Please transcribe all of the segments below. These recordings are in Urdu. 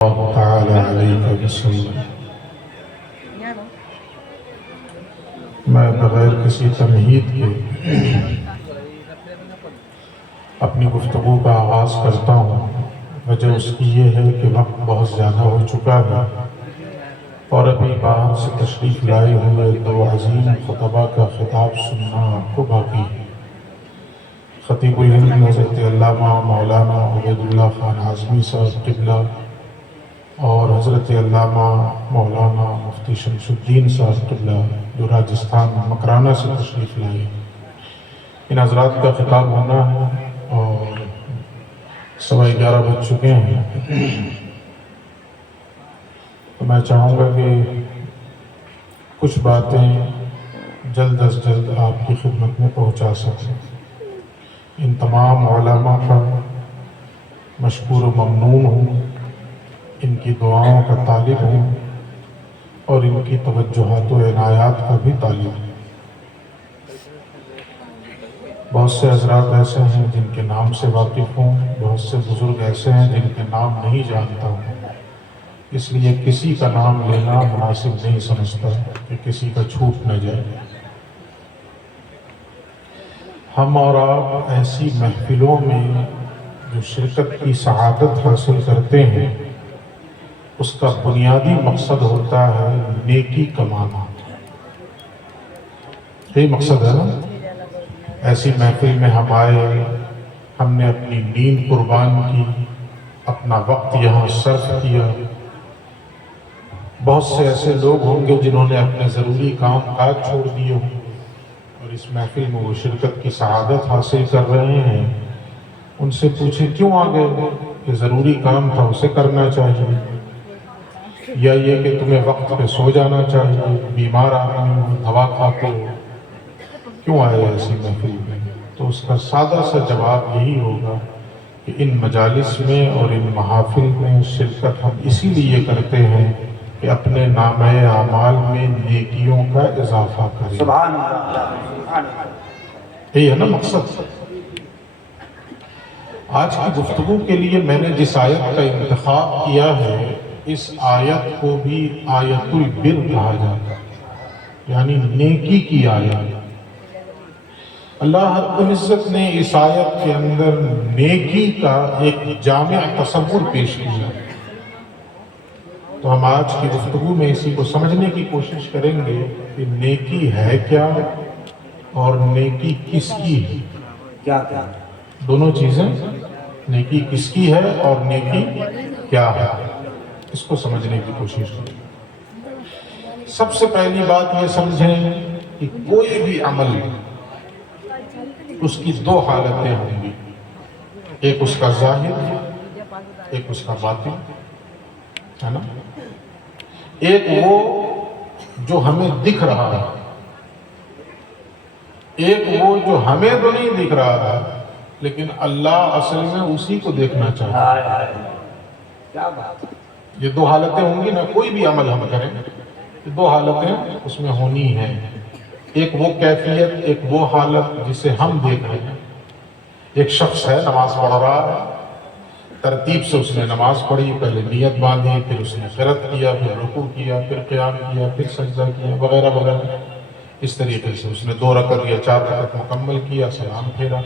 اللہ تعالی علیہ وسلم۔ میں بغیر کسی تمہید کے اپنی گفتگو کا آغاز کرتا ہوں۔ وجہ اس کی یہ ہے کہ وقت بہت زیادہ ہو چکا ہے اور ابھی باہر سے تشریف لائے ہوئے دو عظیم خطبہ کا خطاب سننا آپ کو باقی ہے۔ خطیب الہند حضرت علامہ مولانا عبید اللہ خان اعظمی صاحب قبلہ اور حضرت علامہ مولانا مفتی شمس الدین صاحب قبلہ جو راجستھان مکرانہ سے تشریف لائے، ان حضرات کا خطاب ہونا ہے اور 11:15 بج چکے ہیں۔ تو میں چاہوں گا کہ کچھ باتیں جلد از جلد آپ کی خدمت میں پہنچا سکیں۔ ان تمام علماء کا مشکور و ممنون ہوں، ان کی دعاؤں کا طالب ہوں اور ان کی توجہات و عنایات کا بھی طالب ہوں۔ بہت سے حضرات ایسے ہیں جن کے نام سے واقف ہوں، بہت سے بزرگ ایسے ہیں جن کے نام نہیں جانتا ہوں، اس لیے کسی کا نام لینا مناسب نہیں سمجھتا کہ کسی کا چھوٹ نہ جائے۔ ہم اور آپ ایسی محفلوں میں جو شرکت کی سعادت حاصل کرتے ہیں، اس کا بنیادی مقصد ہوتا ہے نیکی کمانا۔ یہی مقصد ہے نا؟ ایسی محفل میں ہم آئے، ہم نے اپنی نیند قربان کی، اپنا وقت یہاں صرف کیا۔ بہت سے ایسے لوگ ہوں گے جنہوں نے اپنے ضروری کام کاج چھوڑ دیے ہوں گے اور اس محفل میں وہ شرکت کی سعادت حاصل کر رہے ہیں۔ ان سے پوچھیں کیوں آ گئے؟ کہ ضروری کام تھا، اسے کرنا چاہیے، یا یہ کہ تمہیں وقت پہ سو جانا چاہیے، بیمار آدمی ہو، دوا کھاتے ہو، کیوں آئے ایسی محفل میں؟ تو اس کا سادہ سا جواب یہی ہوگا کہ ان مجالس میں اور ان محافل میں شرکت ہم اسی لیے کرتے ہیں کہ اپنے نامہ اعمال میں نیکیوں کا اضافہ کریں۔ سبحان اللہ۔ یہی ہے نا مقصد۔ آج کی گفتگو کے لیے میں نے جس آیت کا انتخاب کیا ہے، اس آیت کو بھی آیت البر کہا جاتا ہے، یعنی نیکی کی آیت۔ اللہ رب العزت نے اس آیت کے اندر نیکی کا ایک جامع تصور پیش کیا۔ تو ہم آج کی گفتگو میں اسی کو سمجھنے کی کوشش کریں گے کہ نیکی ہے کیا اور نیکی کس کی ہے۔ کیا دونوں چیزیں، نیکی کس کی ہے اور نیکی کیا ہے، اس کو سمجھنے کی کوشش کریں۔ سب سے پہلی بات یہ سمجھیں کہ کوئی بھی عمل اس کی دو حالتیں ہوں گی، ایک اس کا ظاہر، ایک اس کا باطن، ہے نا؟ ایک وہ جو ہمیں دکھ رہا ہے، ایک وہ جو ہمیں تو نہیں دکھ رہا ہے لیکن اللہ اصل میں اسی کو دیکھنا چاہتا ہے۔ کیا بات؟ یہ دو حالتیں ہوں گی نا، کوئی بھی عمل ہم کریں، یہ دو حالتیں اس میں ہونی ہیں۔ ایک وہ کیفیت، ایک وہ حالت جسے ہم دیکھ رہے ہیں۔ ایک شخص ہے نماز پڑھ رہا ہے، ترتیب سے اس نے نماز پڑھی، پہلے نیت باندھی، پھر اس نے قرأت کیا، پھر رکوع کیا، پھر قیام کیا، پھر سجدہ کیا، وغیرہ وغیرہ۔ اس طریقے سے اس نے 2 رکعت یا 4 رکعت مکمل کیا، سلام پھیرا۔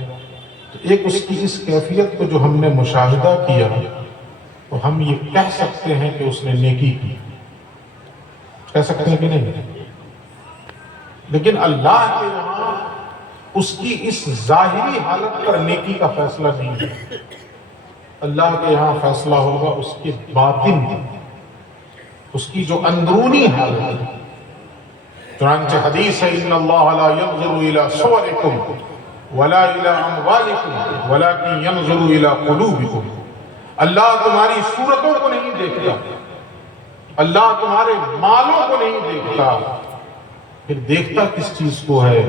تو ایک اس کی اس کیفیت کو جو ہم نے مشاہدہ کیا تو ہم یہ کہہ سکتے ہیں کہ اس نے نیکی کی، کہہ سکتے ہیں کہ نہیں؟ لیکن اللہ کے یہاں اس کی اس ظاہری حالت پر نیکی کا فیصلہ نہیں ہے۔ اللہ کے یہاں فیصلہ ہوگا اس کے باطن، اس کی جو اندرونی حالت ہے۔ چنانچہ حدیث ہے ان اللہ لا ينظر الى صورکم ولا الى اموالکم ولکن ينظر الى قلوبکم۔ اللہ تمہاری صورتوں کو نہیں دیکھتا، اللہ تمہارے مالوں کو نہیں دیکھتا، پھر دیکھتا کس چیز کو ہے؟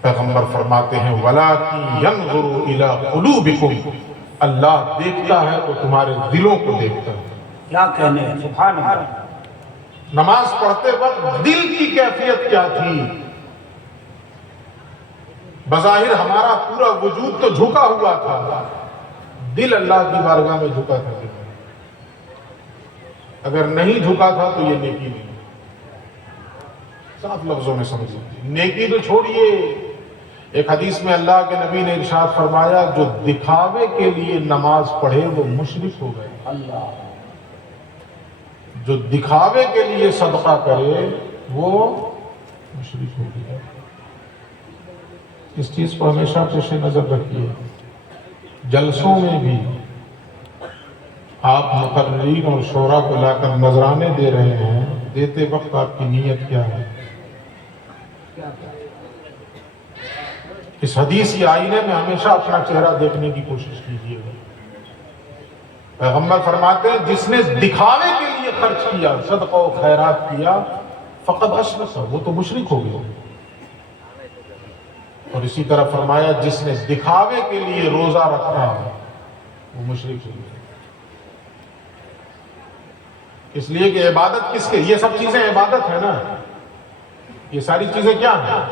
پیغمبر فرماتے ہیں وَلَكِنْ يَنْظُرُ إِلَىٰ قُلُوبِكُمْ، اللہ دیکھتا ہے تو تمہارے دلوں کو دیکھتا ہے۔ کیا کہنے ہیں؟ سبحان اللہ۔ نماز پڑھتے وقت دل کی کیفیت کیا تھی؟ بظاہر ہمارا پورا وجود تو جھکا ہوا تھا، دل اللہ کی بارگاہ میں جھکا تھا۔ اگر نہیں جھکا تھا تو یہ نیکی نہیں. صاف لفظوں میں سمجھیے, نیکی تو چھوڑیے. ایک حدیث میں اللہ کے نبی نے ارشاد فرمایا جو دکھاوے کے لیے نماز پڑھے وہ مشرک ہو گئے. اللہ. جو دکھاوے کے لیے صدقہ کرے وہ مشرک ہو گیا. اس چیز کو ہمیشہ پیش نظر رکھیے. جلسوں میں بھی آپ مقررین اور شورا کو لا کر نذرانے دے رہے ہیں, دیتے وقت آپ کی نیت کیا ہے؟ اس حدیثی آئینے میں ہمیشہ اپنا چہرہ دیکھنے کی کوشش کیجیے. پیغمبر فرماتے ہیں جس نے دکھاوے کے لیے خرچ کیا, صدقہ و خیرات کیا, فقط اشرک, وہ تو مشرک ہو گیا. اور اسی طرح فرمایا جس نے دکھاوے کے لیے روزہ رکھا وہ مشرک ہو گیا. اس لیے کہ عبادت کس کے, یہ سب چیزیں عبادت ہے نا. یہ ساری چیزیں کیا ہیں؟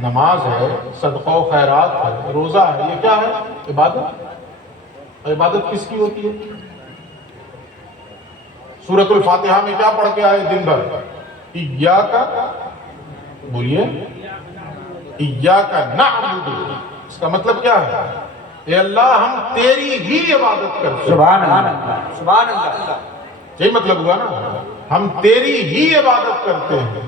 نماز ہے, صدقہ و خیرات ہے, روزہ ہے, یہ کیا ہے؟ عبادت. عبادت کس کی ہوتی ہے؟ سورۃ الفاتحہ میں کیا پڑھ کے آئے دن بھر؟ ایاک, بولیے, ایاک نعبد. اس کا مطلب کیا ہے؟ اے اللہ ہم تیری ہی عبادت کرتے ہیں. سبحان اللہ, سبحان اللہ. یہی مطلب ہوا نا, ہم تیری ہی عبادت کرتے ہیں.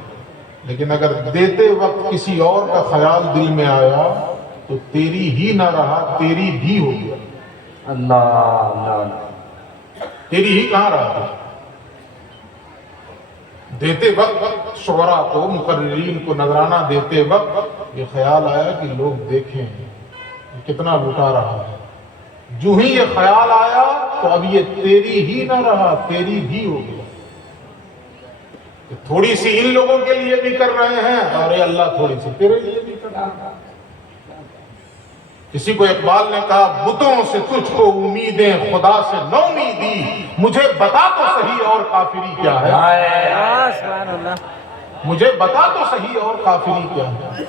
لیکن اگر دیتے وقت کسی اور کا خیال دل میں آیا تو تیری ہی نہ رہا, تیری بھی ہو گیا. اللہ. تیری ہی کہاں رہا؟ دیتے وقت شعراء کو, مقررین کو نذرانہ دیتے وقت یہ خیال آیا کہ لوگ دیکھیں یہ کتنا لٹا رہا ہے. جو ہی یہ خیال آیا تو اب یہ تیری ہی نہ رہا, تیری بھی ہو گیا. تھوڑی سی ان لوگوں کے لیے بھی کر رہے ہیں اور اے اللہ تھوڑی سی تیرے لیے بھی کر رہے ہیں. کسی کو اقبال نے کہا بتوں سے تجھ کو امیدیں, خدا سے نو امیدی, مجھے بتا تو صحیح اور کافری کیا ہے. مجھے بتا تو صحیح اور کافری کیا ہے.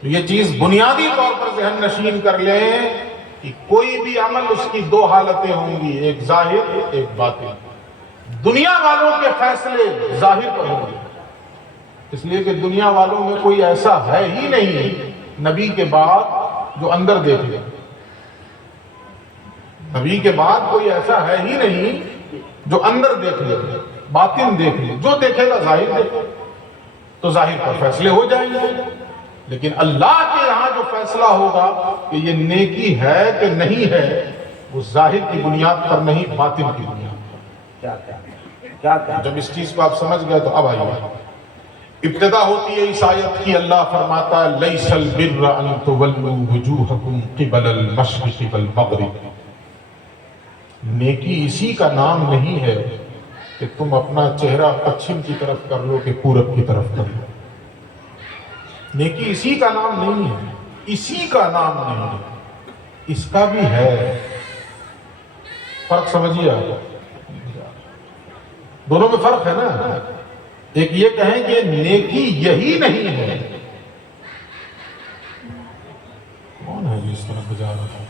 تو یہ چیز بنیادی طور پر ذہن نشین کر لیں کہ کوئی بھی عمل اس کی دو حالتیں ہوں گی, ایک ظاہر ایک باطن. دنیا والوں کے فیصلے ظاہر پر ہوں گے, اس لیے کہ دنیا والوں میں کوئی ایسا ہے ہی نہیں نبی کے بعد جو اندر دیکھ لے. نبی کے بعد کوئی ایسا ہے ہی نہیں جو اندر دیکھ لے, باطن دیکھ لے. جو دیکھے گا ظاہر دیکھے تو ظاہر پر فیصلے ہو جائیں گے. لیکن اللہ کے یہاں جو فیصلہ ہوگا کہ یہ نیکی ہے کہ نہیں ہے, وہ ظاہر کی بنیاد پر نہیں, باطن کی بنیاد پر. جب اس چیز کو آپ سمجھ گئے تو اب آئیے. ابتدا ہوتی ہے اس آیت کی, اللہ فرماتا ہے لیس البر ان تولوا وجوہکم قبل المشرق والمغرب. نیکی اسی کا نام نہیں ہے کہ تم اپنا چہرہ پچھم کی طرف کر لو کہ پورب کی طرف کر لو. نیکی اسی کا نام نہیں ہے, اسی کا نام نہیں ہے, اس کا بھی ہے. فرق سمجھیے آپ, دونوں میں فرق ہے نا. ایک یہ کہیں کہ نیکی یہی نہیں ہے. کون ہے اس طرح بجا رہا ہے؟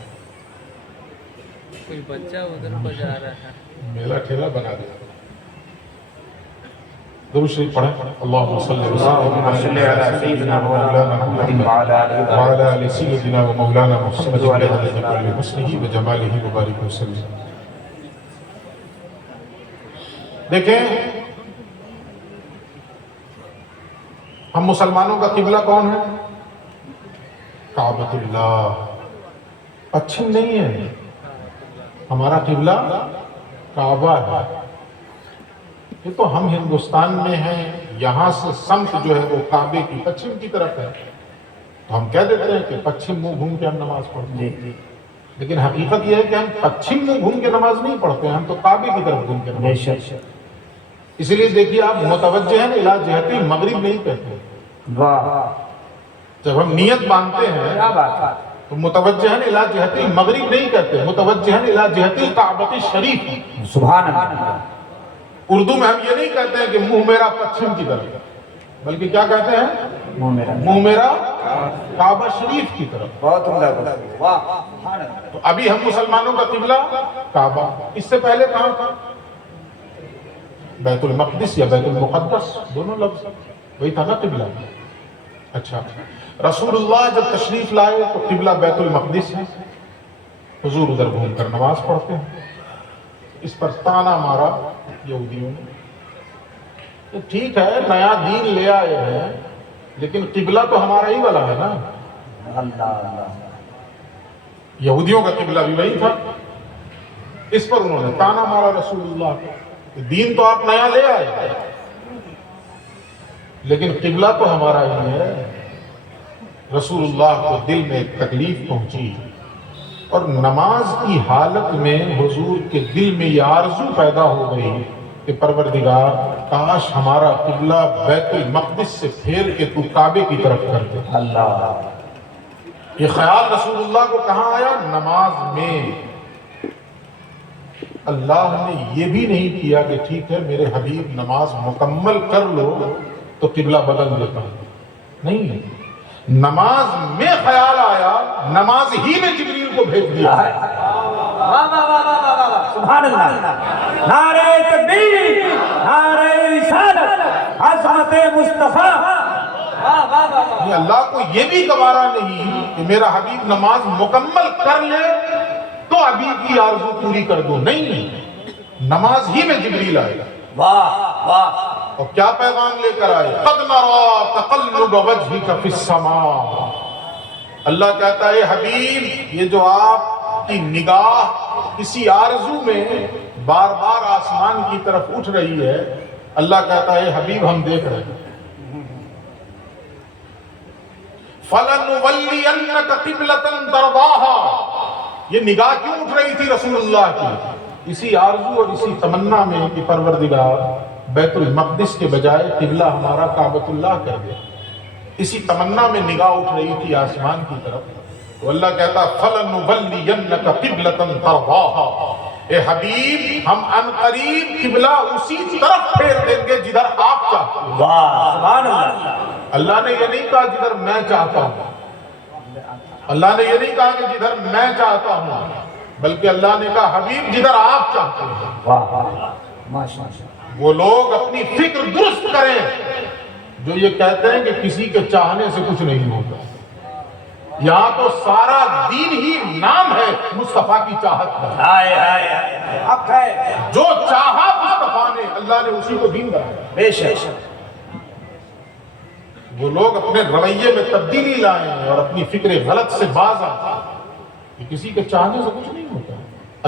کوئی بچہ ادھر بجا رہا ہے. میلا ٹھیلا بنا دیا. درود شریف پڑھیں. اللہم صلی علی سیدنا مولانا محمد وعلی آل سیدنا و مولانا محمد بعدد کل حسنہ و جمالہ وبارک وسلم. دیکھیں ہم مسلمانوں کا قبلہ کون ہے؟ کعبۃ اللہ. پچھم نہیں ہے, ہمارا قبلہ کعبہ ہے. یہ تو ہم ہندوستان میں ہیں, یہاں سے سمت جو ہے وہ کعبے کی پچھم کی طرف ہے, تو ہم کہہ دیتے ہیں کہ پچھم منہ گھوم کے ہم نماز پڑھتے ہیں. لیکن حقیقت یہ ہے کہ ہم پچھم منہ گھوم کے نماز نہیں پڑھتے ہیں, ہم تو کعبے کی طرف گھوم کے نماز پڑھتے ہیں. اس لیے دیکھیے آپ متوجہ ہیں الی جہت المغرب نہیں کہتے. جب ہم نیت باندھتے ہیں تو متوجہ ہیں الی جہت المغرب نہیں کہتے, متوجہ ہیں الی جہت الکعبۃ الشریف. سبحان اللہ. اردو میں ہم یہ نہیں کہتے ہیں کہ منہ میرا پچھم کی طرف, بلکہ کیا کہتے ہیں؟ منہ میرا کعبہ شریف کی طرف. بہت عمدہ. تو ابھی ہم مسلمانوں کا قبلہ کعبہ. اس سے پہلے کہاں تھا؟ بیت المقدس یا بیت المقدس دونوں لفظ وہی تھا نا قبلہ. اچھا رسول اللہ جب تشریف لائے تو قبلہ بیت المقدس ہے. حضور ادھر گھوم کر نماز پڑھتے ہیں. اس پر تانا مارا یہودیوں نے. تو ٹھیک ہے نیا دین لے آئے ہیں لیکن قبلہ تو ہمارا ہی والا ہے نا. یہودیوں کا قبلہ بھی وہی تھا. اس پر انہوں نے تانا مارا رسول اللہ کو. دین تو آپ نیا لے آئے لیکن قبلہ تو ہمارا ہی ہے. رسول اللہ کو دل میں ایک تکلیف پہنچی اور نماز کی حالت میں حضور کے دل میں یہ آرزو پیدا ہو گئی کہ پروردگار کاش ہمارا قبلہ بیت المقدس سے پھیر کے تو کعبے کی طرف کر دے. اللہ. یہ خیال رسول اللہ کو کہاں آیا؟ نماز میں. اللہ نے یہ بھی نہیں کیا کہ ٹھیک ہے میرے حبیب نماز مکمل کر لو تو قبلہ بدل دیتا ہوں. نہیں، نماز میں خیال آیا، نماز ہی میں جبریل کو بھیج دیا. سبحان اللہ. نعرہ تکبیر، نعرہ رسالت، عظمت مصطفیٰ. اللہ کو یہ بھی گوارا نہیں کہ میرا حبیب نماز مکمل کر لے تو حبیب کی آرزو پوری کر دو. نہیں، نماز ہی میں جبریل آئے گا. واہ واہ. اور کیا پیغام لے کر آئے؟ قد نرى تقلب وجهك في السماء. اللہ کہتا ہے حبیب یہ جو آپ کی نگاہ کسی آرزو میں بار بار آسمان کی طرف اٹھ رہی ہے، اللہ کہتا ہے حبیب ہم دیکھ رہے ہیں. فَلَنُوَلِّيَنَّكَ قِبْلَةً تَرْضَاهَا. یہ نگاہ کیوں اٹھ رہی تھی رسول اللہ کی؟ اسی آرزو اور اسی تمنا میں کہ پروردگار بیت المقدس کے بجائے قبلہ ہمارا کعبۃ اللہ کر دے. اسی تمنا میں نگاہ اٹھ رہی تھی آسمان کی طرف. تو اللہ کہتا فَلَنُوَلِّيَنَّكَ قِبْلَةً تَرْضَاهَا. اے حبیب ہم ان قریب قبلہ اسی طرف پھیر دیں گے جدھر آپ چاہتے ہیں. واہ سبحان اللہ. اللہ نے یہ نہیں کہا جدھر میں چاہتا ہوں. اللہ نے یہ نہیں کہا کہ جدھر میں چاہتا ہوں، بلکہ اللہ نے کہا حبیب جدھر آپ چاہتے ہیں. واہ واہ ماشاءاللہ. وہ لوگ اپنی فکر درست کریں جو یہ کہتے ہیں کہ کسی کے چاہنے سے کچھ نہیں ہوتا. یہاں تو سارا دین ہی نام ہے مصطفیٰ کی چاہت کا. ہائے ہائے ہائے. حق ہے. جو چاہا مصطفیٰ نے اللہ نے اسی کو دین بنایا. بے شک. وہ لوگ اپنے رویے میں تبدیلی لائیں اور اپنی فکر غلط سے باز آئیں کہ کسی کے چاہنے سے کچھ نہیں ہوتا.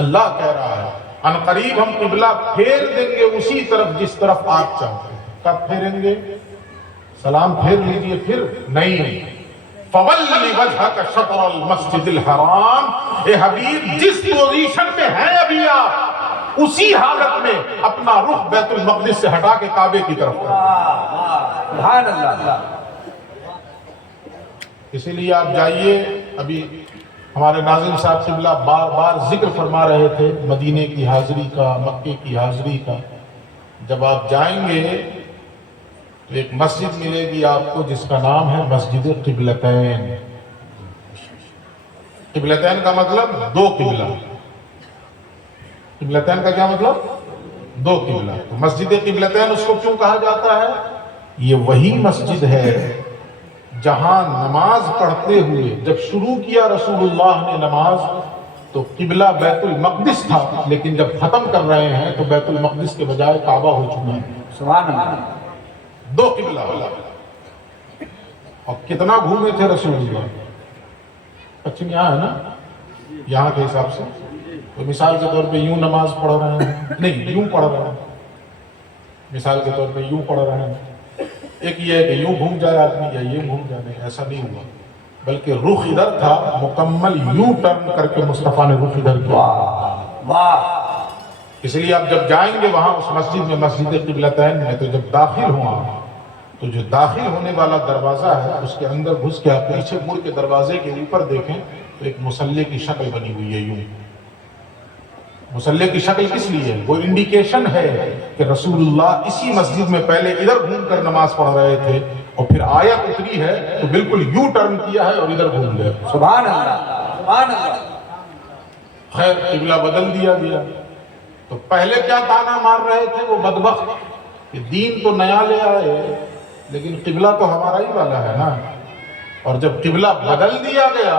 اللہ کہہ رہا ہے ان قریب ہم قبلہ پھیر دیں گے اسی طرف جس طرف آپ چاہتے ہیں. کب پھیریں گے؟ سلام پھیر لیجئے پھر نہیں. فَوَلِّ وَجْهَكَ شَطْرَ الْمَسْجِدِ الْحَرَامِ. اے حبیب جس پوزیشن میں ہیں ابھی آپ اسی حالت میں اپنا رخ بیت المقدس سے ہٹا کے کعبے کی طرف کریں. سبحان اللہ. اسی لیے آپ جائیے. ابھی ہمارے ناظم صاحب قبلہ بار بار ذکر فرما رہے تھے مدینے کی حاضری کا، مکے کی حاضری کا. جب آپ جائیں گے تو ایک مسجد ملے گی آپ کو جس کا نام ہے مسجد قبلتین. قبلتین کا مطلب دو قبلہ. قبلتین کا کیا مطلب؟ دو قبلہ. تو مسجد قبلتین اس کو کیوں کہا جاتا ہے؟ یہ وہی مسجد ہے جہاں نماز پڑھتے ہوئے جب شروع کیا رسول اللہ نے نماز تو قبلہ بیت المقدس تھا، لیکن جب ختم کر رہے ہیں تو بیت المقدس کے بجائے کعبہ ہو چکا ہے. سبحان اللہ. دو قبلہ. اور کتنا گھومے تھے رسول اللہ. پچھم یہاں ہے نا، یہاں کے حساب سے تو مثال کے طور پہ یوں نماز پڑھ رہے ہیں، نہیں یوں پڑھ رہے ہیں. مثال کے طور پہ یوں پڑھ رہے ہیں. ایک یہ ہے کہ یوں گھوم جائے آدمی یا یہ گھوم جائے. ایسا نہیں ہوا، بلکہ رخ ادھر تھا، مکمل یوں ٹرن کر کے مصطفیٰ نے رخ ادھر کیا. واہ. اس لیے آپ جب جائیں گے وہاں اس مسجد میں مسجد قبلتین میں تو جب داخل ہوں آپ تو جو داخل ہونے والا دروازہ ہے اس کے اندر گھس کے آپ پیچھے مڑ کے دروازے کے اوپر دیکھیں تو ایک مصلی کی شکل بنی ہوئی ہے. یوں مصلی کی شکل کس لیے ہے؟ وہ انڈیکیشن ہے کہ رسول اللہ اسی مسجد میں پہلے ادھر گھوم کر نماز پڑھ رہے تھے اور پھر آیت اتری ہے تو بالکل یوں ٹرن کیا ہے اور ادھر گھوم گئے. سبحان اللہ. سبحان اللہ. خیر قبلہ بدل دیا گیا. تو پہلے کیا تانا مار رہے تھے وہ بدبخت کہ دین تو نیا لے آئے لیکن قبلہ تو ہمارا ہی والا ہے نا، اور جب قبلہ بدل دیا گیا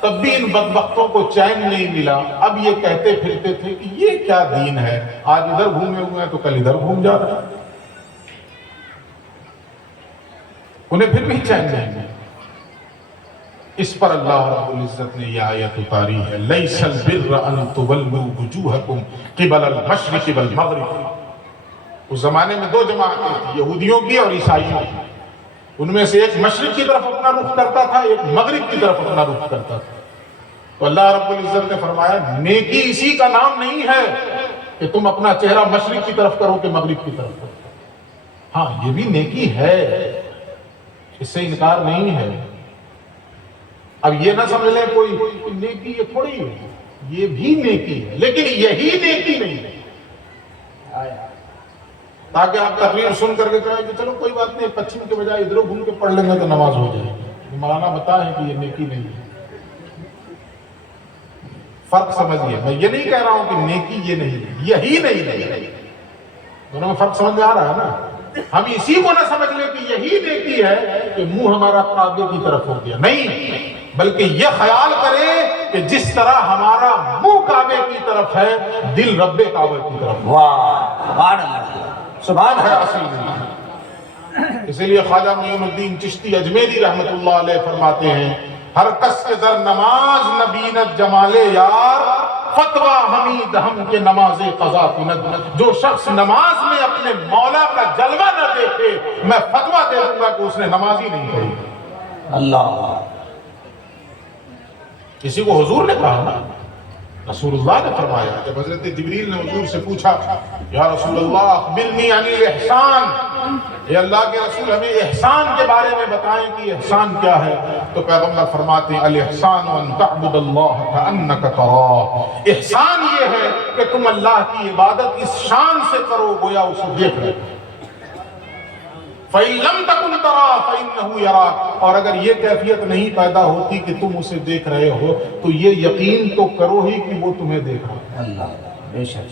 تب بھی ان بدبختوں کو چین نہیں ملا۔ اب یہ کہتے پھرتے تھے کہ یہ کیا دین ہے، آج ادھر گھومے ہوئے ہیں تو کل ادھر گھوم جا رہے ہیں، انہیں پھر بھی چین نہیں ملا۔ اس پر اللہ رب العزت نے یہ آیت اتاری ہے، لیس البر ان تولوا وجوہکم قبل المشرق والمغرب۔ اس زمانے میں دو جماعتیں تھیں، یہودیوں کی اور عیسائیوں کی، ان میں سے ایک مشرق کی طرف اپنا رخ کرتا تھا، ایک مغرب کی طرف اپنا رخ کرتا تھا۔ تو اللہ رب العزت نے فرمایا نیکی اسی کا نام نہیں ہے کہ تم اپنا چہرہ مشرق کی طرف کرو کہ مغرب کی طرف کرو، ہاں یہ بھی نیکی ہے، اس سے انکار نہیں ہے۔ اب یہ نہ سمجھ لیں کوئی نیکی یہ تھوڑی ہے، یہ بھی نیکی ہے لیکن یہی نیکی نہیں ہے، تاکہ آپ تقریر سن کر کے کہیں کہ چلو کوئی بات نہیں، پچھم کے بجائے ادھر گھوم کے پڑھ لیں گے تو نماز ہو جائے گی۔ مولانا بتائیں کہ یہ نیکی نہیں ہے۔ فرق سمجھیے، میں یہ نہیں کہہ رہا ہوں کہ نیکی یہ نہیں ہے، یہی نہیں ہے، دونوں میں فرق سمجھ میں آ رہا ہے نا۔ ہم اسی کو نہ سمجھ لیں کہ یہی نیکی ہے کہ منہ ہمارا کعبے کی طرف ہو گیا، نہیں، بلکہ یہ خیال کریں کہ جس طرح ہمارا منہ کعبے کی طرف ہے دل رب کعبے کی طرف ہے۔ واہ سبحان اللہ سبحان ہے اللہ۔ اصل میں اسی لیے خواجہ معین الدین چشتی اجمیری رحمت اللہ علیہ فرماتے ہیں، ہر کس کے در نماز نہ بیند جمال یار، فتویٰ حمید ہم کے نماز قضا کند۔ جو شخص نماز میں اپنے مولا کا جلوہ نہ دیکھے میں فتویٰ دے دوں گا کہ اس نے نماز ہی نہیں پڑھی۔ اللہ کسی کو حضور نے کہا نا، رسول اللہ نے فرمایا، جب حضرت جبریل نے حضور سے پوچھا یا رسول اللہ اخبرنی عن الاحسان، اے اللہ کے رسول ہمیں احسان کے بارے میں بتائیں کہ احسان کیا ہے، تو پیغمبر فرماتے ہیں الاحسان ان تعبد اللہ کانک تراہ، احسان یہ ہے کہ تم اللہ کی عبادت اس شان سے کرو گویا اسے دیکھ رہے ہو۔ فَإِن لَمْ تَكُنْ تَرَاهُ فَإِنَّهُ يَرَاكَ، اور اگر یہ کیفیت نہیں پیدا ہوتی کہ تم اسے دیکھ رہے ہو تو یہ یقین تو کرو ہی کہ وہ تمہیں دیکھ رہا ہے۔ اللہ بے شک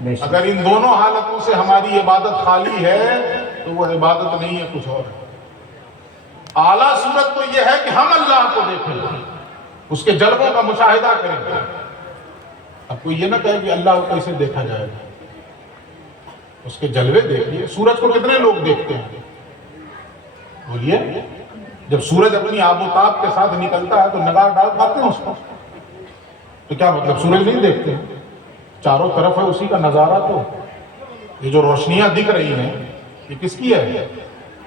بے شک۔ اگر ان دونوں حالتوں سے ہماری عبادت خالی ہے تو وہ عبادت نہیں ہے، کچھ اور ہے۔ اعلیٰ صورت تو یہ ہے کہ ہم اللہ کو دیکھیں، اس کے جلووں کا مشاہدہ کریں۔ اب کوئی یہ نہ کہے کہ اللہ کو کیسے دیکھا جائے گا، اس کے جلوے دیکھیے۔ سورج کو کتنے لوگ دیکھتے ہیں بولیے؟ جب سورج اپنی آب و تاب کے ساتھ نکلتا ہے تو نگاہ ڈال پاتے ہیں اس پر؟ تو کیا مطلب سورج نہیں دیکھتے ہیں؟ چاروں طرف ہے اسی کا نظارہ۔ تو یہ جو روشنیاں دکھ رہی ہیں یہ کس کی ہے؟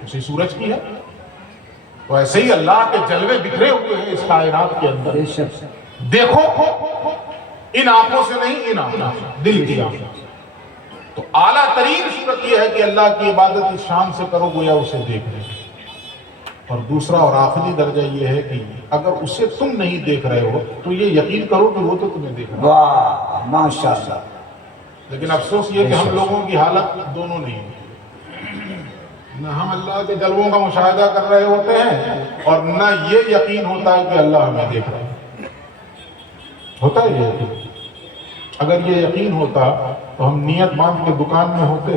اسی سورج کی ہے۔ تو ایسے ہی اللہ کے جلوے بکھرے ہوئے ہیں اس کائنات کے اندر، بے شک۔ دیکھو ان آنکھوں سے نہیں، ان آنکھوں سے، دل کی آنکھوں سے۔ تو اعلیٰ ترین صورت یہ ہے کہ اللہ کی عبادت اس شان سے کرو گویا اسے دیکھ رہے۔ اور دوسرا اور آخری درجہ یہ ہے کہ اگر اسے تم نہیں دیکھ رہے ہو تو یہ یقین کرو کہ وہ تو تمہیں دیکھ رہا ہے۔ واہ ماشاءاللہ۔ لیکن افسوس یہ کہ ہم لوگوں کی حالت دونوں نہیں ہے، نہ ہم اللہ کے جلووں کا مشاہدہ کر رہے ہوتے ہیں اور نہ یہ یقین ہوتا ہے کہ اللہ ہمیں دیکھ رہا ہے۔ ہوتا ہے یہ یقین؟ اگر یہ یقین ہوتا تو ہم نیت باندھ کے دکان میں ہوتے،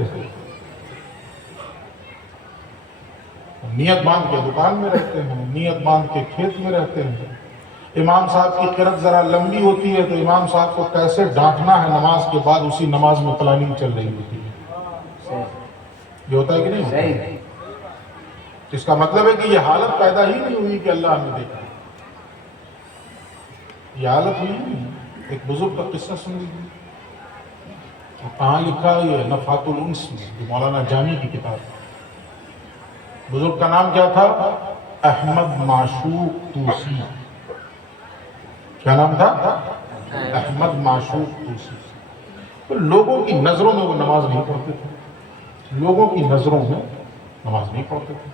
نیت باندھ کے دکان میں رہتے ہیں، نیت باندھ کے کھیت میں رہتے ہیں۔ امام صاحب کی قرأت ذرا لمبی ہوتی ہے تو امام صاحب کو کیسے ڈانٹنا ہے نماز کے بعد اسی نماز میں پلاننگ چل رہی ہوتی ہے۔ یہ ہوتا ہے کہ نہیں ہوتا؟ صحیح۔ اس کا مطلب ہے کہ یہ حالت پیدا ہی نہیں ہوئی کہ اللہ ہمیں دیکھا، یہ حالت ہوئی نہیں۔ ایک بزرگ کا قصہ سن لیجیے، کہاں لکھا ہے؟ یہ نفحات الانس میں، جو مولانا جامی کی کتاب ہے۔ بزرگ کا نام کیا تھا؟ احمد معشوق طوسی۔ کیا نام تھا؟ احمد معشوق طوسی۔ تو لوگوں کی نظروں میں وہ نماز نہیں پڑھتے تھے، لوگوں کی نظروں میں نماز نہیں پڑھتے تھے۔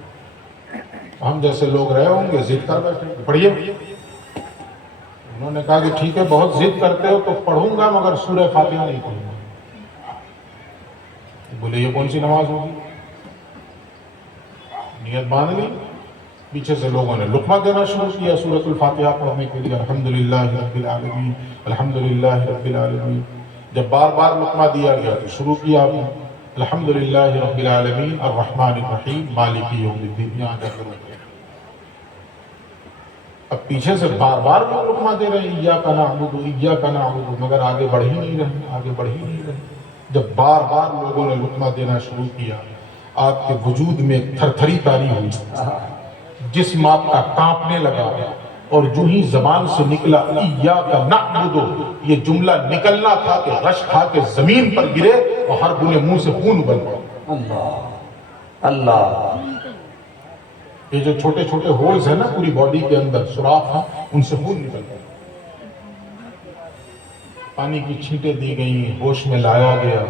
ہم جیسے لوگ رہے ہوں گے، ضد کر بیٹھے پڑھیے۔ انہوں نے کہا کہ ٹھیک ہے بہت ضد کرتے ہو تو پڑھوں گا مگر سورہ فاتحہ نہیں پڑھوں گا۔ بولے یہ کون سی نماز ہوگی؟ نیت باندھ لی، پیچھے سے لوگوں نے لقمہ دینا شروع کیا سورۃ الفاتحہ پڑھنے کے لیے، الحمدللہ رب العالمین الحمدللہ رب العالمین۔ جب بار بار لقمہ دیا گیا تو شروع کیا آپ نے الحمدللہ رب العالمین الرحمن الرحیم مالک یوم الدین، یہاں جا کر رکھے۔ اب پیچھے سے بار بار لوگ لقمہ دے رہے ہیں ایاک نعبد ایاک نعبد، مگر آگے بڑھ ہی نہیں رہے، آگے بڑھ ہی نہیں رہے۔ جب بار بار لوگوں نے لقمہ دینا شروع کیا، آپ کے وجود میں ایک تھر تھری تاری ہوئی، جسم آپ کا کانپنے لگا، اور جو ہی زبان سے نکلا ایاک نعبد، یہ جملہ نکلنا تھا کہ غش کھا کے زمین پر گرے اور ہر بنے منہ سے خون ابل پڑا۔ اللہ اللہ، یہ جو چھوٹے چھوٹے ہولز ہیں نا پوری باڈی کے اندر، سوراخ ہیں، ان سے خون نکل گیا۔ پانی کی چھینٹیں دی گئیں، ہوش میں لایا گیا،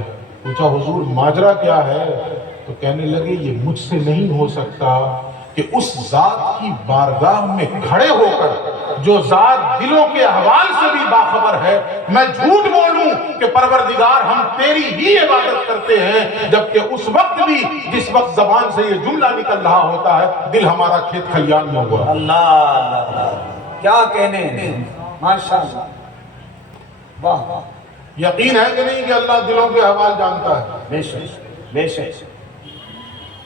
پوچھا حضور ماجرا کیا ہے؟ تو کہنے لگے یہ مجھ سے نہیں ہو سکتا کہ اس ذات کی بارگاہ میں کھڑے ہو کر جو ذات دلوں کے احوال سے بھی باخبر ہے، میں جھوٹ بولوں کہ پروردگار ہم تیری ہی عبادت کرتے ہیں، جبکہ اس وقت بھی جس وقت زبان سے یہ جملہ نکل رہا ہوتا ہے دل ہمارا کھیت کھلیان میں ہوا۔ اللہ اللہ، کیا کہنے ہیں، ماشاءاللہ، واہ، یقین ہے کہ نہیں کہ اللہ دلوں کے احوال جانتا ہے؟ بے شک بے شک،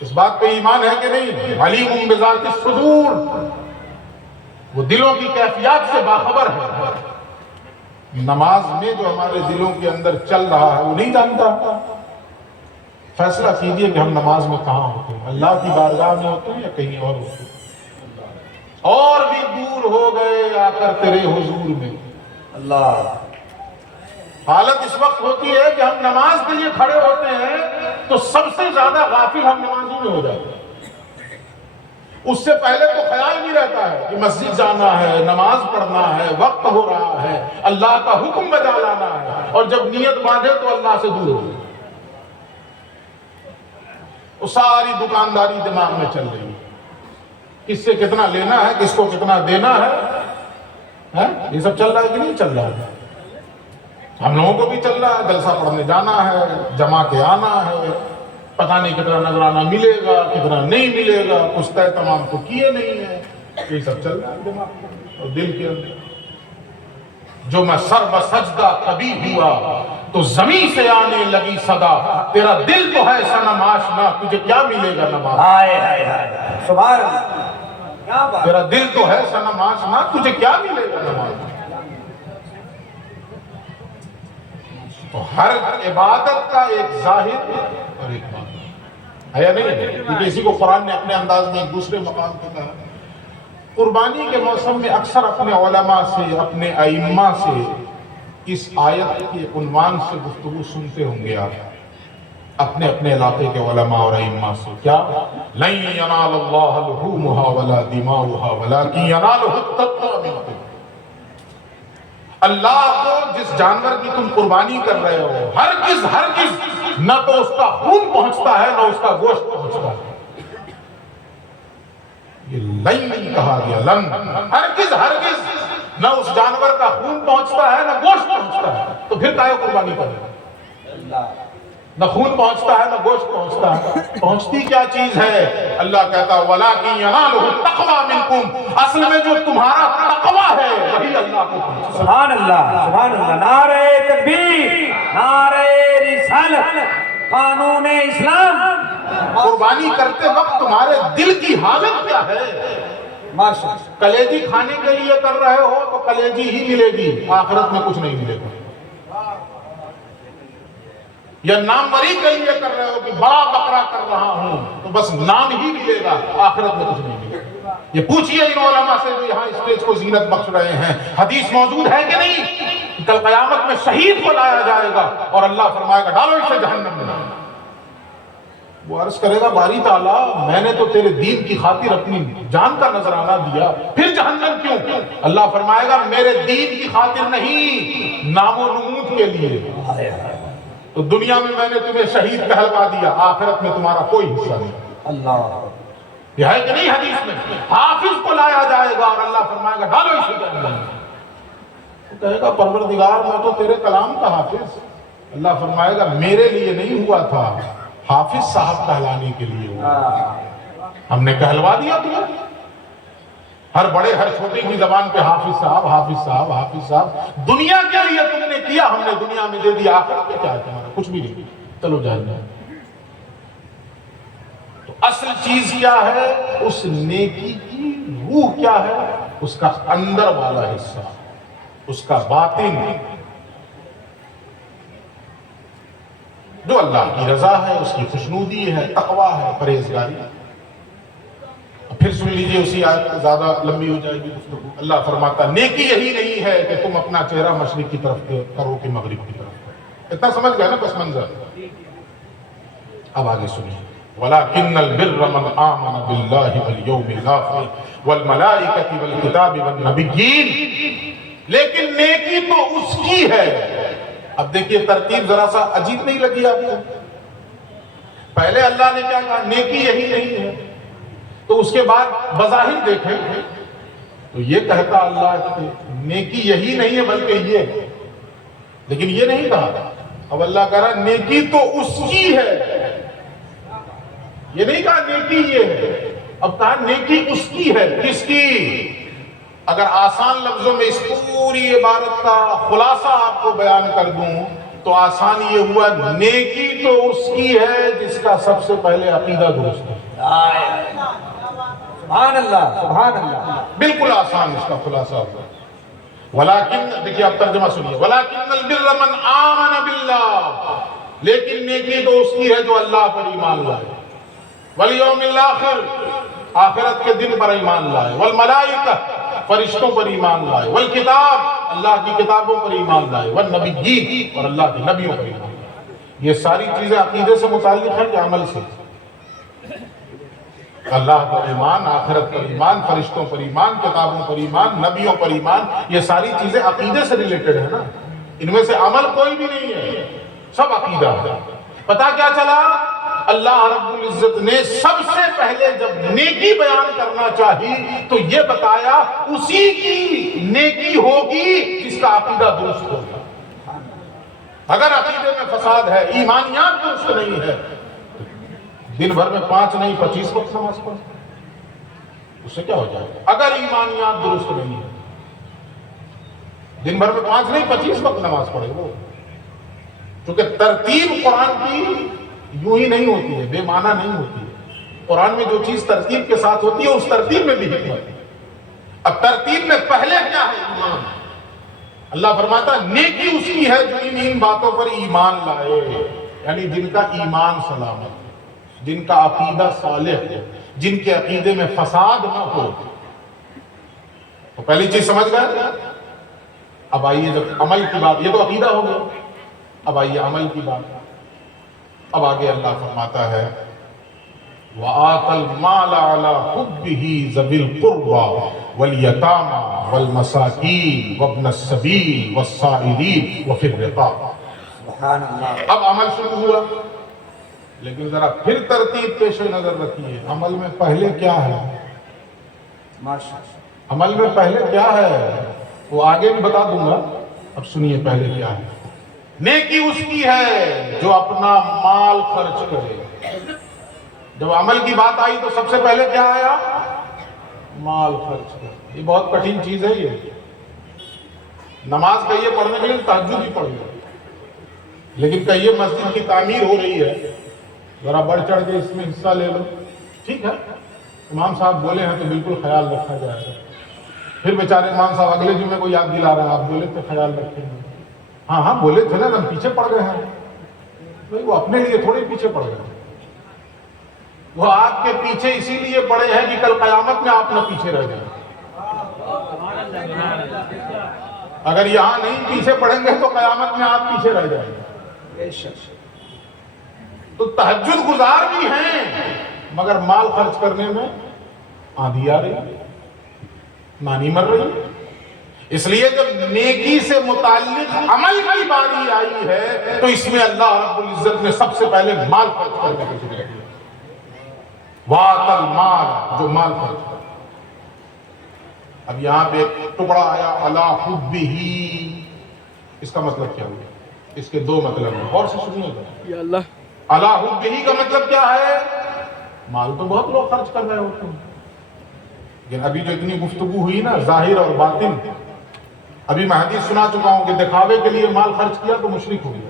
اس بات پہ ایمان ہے کہ نہیں؟ علیم بذات الصدور، وہ دلوں کی کیفیات سے باخبر ہے۔ نماز میں جو ہمارے دلوں کے اندر چل رہا ہے وہ نہیں جانتا؟ فیصلہ کیجئے کہ ہم نماز میں کہاں ہوتے ہیں، اللہ کی بارگاہ میں ہوتے ہیں یا کہیں اور ہوتے ہیں؟ اور بھی دور ہو گئے آ کر تیرے حضور میں۔ اللہ، حالت اس وقت ہوتی ہے کہ ہم نماز کے لیے کھڑے ہوتے ہیں تو سب سے زیادہ غافل ہم نمازی میں ہو جاتے ہیں۔ اس سے پہلے تو خیال نہیں رہتا ہے کہ مسجد جانا ہے، نماز پڑھنا ہے، وقت ہو رہا ہے، اللہ کا حکم بجا لانا ہے، اور جب نیت باندھے تو اللہ سے دور ہو جائے۔ وہ ساری دکانداری دماغ میں چل رہی ہے، کس سے کتنا لینا ہے، کس کو کتنا دینا ہے، یہ سب چل رہا ہے کہ نہیں چل رہا ہے؟ ہم لوگوں کو بھی چل رہا ہے، جلسہ پڑھنے جانا ہے، جمع کے آنا ہے، پتہ نہیں کتنا نذرانہ ملے گا، کتنا نہیں ملے گا، کچھ طے تمام تو کیے نہیں ہے، یہ سب چل رہا ہے دماغ میں اور دل کے اندر۔ جو میں سر بسجدہ کبھی ہوا تو زمین سے آنے لگی صدا، تیرا دل تو ہے صنم آشنا، تجھے کیا ملے گا نماز؟ ہائے ہائے ہائے، سبحان اللہ، کیا بات، تیرا دل تو ہے صنم آشنا، تجھے کیا ملے گا نماز؟ تو ہر عبادت کا ایک ظاہر اور ایک باطن ہے یا نہیں ہے؟ کیونکہ اسی کو قرآن نے اپنے انداز میں ایک دوسرے مقام پہ کہا۔ قربانی کے موسم میں اکثر اپنے علماء سے، اپنے ائمہ سے اس آیت کے عنوان سے گفتگو سنتے ہوں گے آپ اپنے اپنے علاقے کے علماء اور ائمہ سے، کیا؟ لَن يَنَالَ اللَّهَ لُحُومُهَا وَلَا دِمَاؤُهَا وَلَكِنْ يَنَالُهُ التَّقْوَىٰ مِنكُمْ۔ اللہ کو جس جانور کی تم قربانی کر رہے ہو ہرگز نہ تو اس کا خون پہنچتا ہے نہ اس کا گوشت پہنچتا ہے۔ یہ لن کہا گیا، لن، ہرگز نہ اس جانور کا خون پہنچتا ہے نہ گوشت پہنچتا ہے، تو پھر کیا قربانی کرے؟ نہ خون پہنچتا ہے نہ گوشت پہنچتا ہے، پہنچتی کیا چیز ہے؟ اللہ کہتا ہے وَلَٰكِن يَنَالُهُ التَّقْوَىٰ مِنكُمْ، اصل میں جو تمہارا تقویٰ ہے وہی اللہ کو پہنچتا ہے۔ سبحان اللہ سبحان اللہ، نعرہ تکبیر، نعرہ رسالت، قانون اسلام۔ قربانی کرتے وقت تمہارے دل کی حالت کیا ہے؟ ماشاءاللہ، کلیجی کھانے کے لیے کر رہے ہو تو کلیجی ہی ملے گی، آخرت میں کچھ نہیں ملے گا۔ یا ناموری کے لیے کر رہے ہو کہ بڑا بکرا کر رہا ہوں تو بس نام ہی ملے گا، آخرت میں کچھ نہیں ملے گا۔ یہ پوچھئے ان علماء سے جو یہاں اسٹیج کو زینت بخش رہے ہیں، حدیث موجود ہے کہ نہیں؟ کل قیامت میں شہید کو لایا جائے گا اور اللہ فرمائے گا ڈالو اسے جہنم میں۔ وہ عرض کرے گا باری تعالیٰ میں نے تو تیرے دین کی خاطر اپنی جان کا نذرانہ دیا، پھر جہنم کیوں؟ اللہ فرمائے گا میرے دین کی خاطر نہیں، نام و نمود کے لیے۔ تو دنیا میں میں نے تمہیں شہید کہلوا دیا، آخرت میں تمہارا کوئی حصہ نہیں۔ اللہ، یہ ہے کہ نہیں حدیث میں؟ حافظ کو لایا جائے گا اور اللہ فرمائے گا ڈالو اسے جہنم میں۔ وہ کہے گا پروردگار میں تو تیرے کلام کا حافظ۔ اللہ فرمائے گا میرے لیے نہیں ہوا تھا، حافظ صاحب کہلانے کے لیے ہوا، ہم نے کہلوا دیا تمہیں۔ ہر بڑے ہر چھوٹے کی زبان پہ حافظ صاحب حافظ صاحب حافظ صاحب. دنیا کے لیے تم نے کیا، ہم نے دنیا میں دے دیا، آخرت میں کیا ہے تمہارا؟ کچھ بھی نہیں. چلو جائیں. تو اصل چیز کیا ہے؟ اس نیکی کی روح کیا ہے؟ اس کا اندر والا حصہ، اس کا باطن، جو اللہ کی رضا ہے، اس کی خوشنودی ہے، تقویٰ ہے، پرہیزگاری. پھر سن لیجئے اسی آیت کو، زیادہ لمبی ہو جائے گی گفتگو. اللہ فرماتا نیکی یہی نہیں ہے کہ تم اپنا چہرہ مشرق کی طرف کرو کہ مغرب کی طرف کرو. اتنا سمجھ گیا نا پس منظر؟ اب آگے سنیے. وَلَكِنَّ الْبِرَّ مَنْ آمَنَ بِاللَّهِ وَالْيَوْمِ الْآخِرِ وَالْمَلَائِكَةِ وَالْكِتَابِ وَالنَّبِيِّينَ. لیکن نیکی تو اس کی ہے. اب دیکھیے ترتیب ذرا سا عجیب نہیں لگی آپ کو؟ پہلے اللہ نے کیا کہا؟ نیکی یہی نہیں ہے. تو اس کے بعد بظاہر دیکھیں تو یہ کہتا اللہ کہ نیکی یہی نہیں ہے بلکہ یہ، لیکن یہ نہیں کہا. اب اللہ کہہ رہا نیکی تو اس کی ہے، یہ نہیں کہا نیکی یہ ہے. اب کہا نیکی اس کی ہے. کس کی؟ اگر آسان لفظوں میں اس پوری عبارت کا خلاصہ آپ کو بیان کر دوں تو آسان یہ ہوا نیکی تو اس کی ہے جس کا سب سے پہلے عقیدہ درست ہے. سبحان اللہ سبحان اللہ. بالکل آسان اس کا خلاصہ ہوگا. ولیکن دیکھیے اب ترجمہ سنیے. ولیکن البر من آمن باللہ، لیکن نیکی تو اس کی ہے جو اللہ پر ایمان لائے، والیوم الاخر، آخرت کے دن پر ایمان لائے، والملائکہ، فرشتوں پر ایمان لائے، والکتاب، اللہ کی کتابوں پر ایمان لائے، والنبیین، اور اللہ کے نبیوں پر ایمان لائے. یہ ساری چیزیں عقیدے سے متعلق ہیں کہ عمل سے؟ اللہ پر ایمان، آخرت پر ایمان، فرشتوں پر ایمان، کتابوں پر ایمان، نبیوں پر ایمان، یہ ساری چیزیں عقیدے سے ریلیٹڈ ہیں نا. ان میں سے عمل کوئی بھی نہیں ہے، سب عقیدہ ہے. پتہ کیا چلا؟ اللہ رب العزت نے سب سے پہلے جب نیکی بیان کرنا چاہی تو یہ بتایا اسی کی نیکی ہوگی جس کا عقیدہ درست ہوگا. اگر عقیدے میں فساد ہے، ایمانیات درست نہیں ہے، دن بھر میں 5 نہیں 25 وقت نماز پڑھ، اس سے کیا ہو جائے گا؟ اگر ایمانیات درست نہیں ہے، دن بھر میں 5 نہیں 25 وقت نماز پڑھے وہ. چونکہ ترتیب قرآن کی یوں ہی نہیں ہوتی ہے، بے معنی نہیں ہوتی ہے. قرآن میں جو چیز ترتیب کے ساتھ ہوتی ہے اس ترتیب میں بھی حکمت ہے. اب ترتیب میں پہلے کیا ہے؟ ایمان. اللہ فرماتا نیکی اس کی ہے جو ان باتوں پر ایمان لائے، یعنی جن کا ایمان سلامت، جن کا عقیدہ صالح ہے، جن کے عقیدے میں فساد نہ ہو. تو پہلی چیز سمجھ گئے. اب آئیے جب عمل کی بات، یہ تو عقیدہ ہو گیا، اب آئیے عمل کی بات. اب آگے اللہ فرماتا ہے وَآتَ الْمَالَ عَلَى حُبِّهِ ذَوِي الْقُرْبَى وَالْيَتَامَى وَالْمَسَاكِينِ وَابْنَ السَّبِيلِ وَالسَّائِلِينَ وَفِي الرِّقَابِ. سبحان اللہ. اب عمل شروع ہوا، لیکن ذرا پھر ترتیب پیش نظر رکھیے. عمل میں پہلے کیا ہے؟ عمل میں پہلے کیا ہے وہ آگے بھی بتا دوں گا. اب سنیے پہلے کیا ہے. نیکی اس کی ہے جو اپنا مال خرچ کرے. جب عمل کی بات آئی تو سب سے پہلے کیا آیا؟ مال خرچ کرے. یہ بہت کٹھن چیز ہے. یہ نماز کہیے پڑھنے کے لیے، تہجد بھی پڑھ لو، لیکن کہیے مسجد کی تعمیر ہو رہی ہے، ذرا بڑھ چڑھ کے اس میں حصہ لے لو. ٹھیک ہے، امام صاحب بولے ہیں تو بالکل خیال رکھا جائے گا. پھر بیچارے امام صاحب اگلے جمعے کو یاد دلا رہے ہیں آپ بولے تو خیال رکھیں گے. ہاں بولے تھے نا، ہم پیچھے پڑ گئے ہیں. نہیں، وہ اپنے لیے تھوڑے پیچھے پڑ گئے، وہ آپ کے پیچھے اسی لیے پڑے ہیں کہ کل قیامت میں آپ نہ پیچھے رہ جائیں. اگر یہاں نہیں پیچھے پڑیں گے تو قیامت میں آپ پیچھے رہ جائیں گے. تو تہجد گزار بھی ہیں مگر مال خرچ کرنے میں آندھی آ رہی، نانی مر رہی. اس لیے جب نیکی سے متعلق عمل کی باری آئی ہے تو اس میں اللہ رب العزت نے سب سے پہلے مال خرچ کرنے کا ذکر کیا. وَآتَ الْمَالَ، جو مال خرچ کر. اب یہاں پہ ایک ٹکڑا آیا عَلَىٰ حُبِّهِ، اس کا مطلب کیا ہوا؟ اس کے 2 مطلب ہیں، اور سے سنیے گا. یا اللہ. عَلَىٰ حُبِّهِ کا مطلب کیا ہے؟ مال تو بہت لوگ خرچ کر رہے ہوتے ہیں، لیکن ابھی جو اتنی گفتگو ہوئی نا ظاہر اور باطن، ابھی میں حدیث سنا چکا ہوں کہ دکھاوے کے لیے مال خرچ کیا تو مشرک ہو گیا،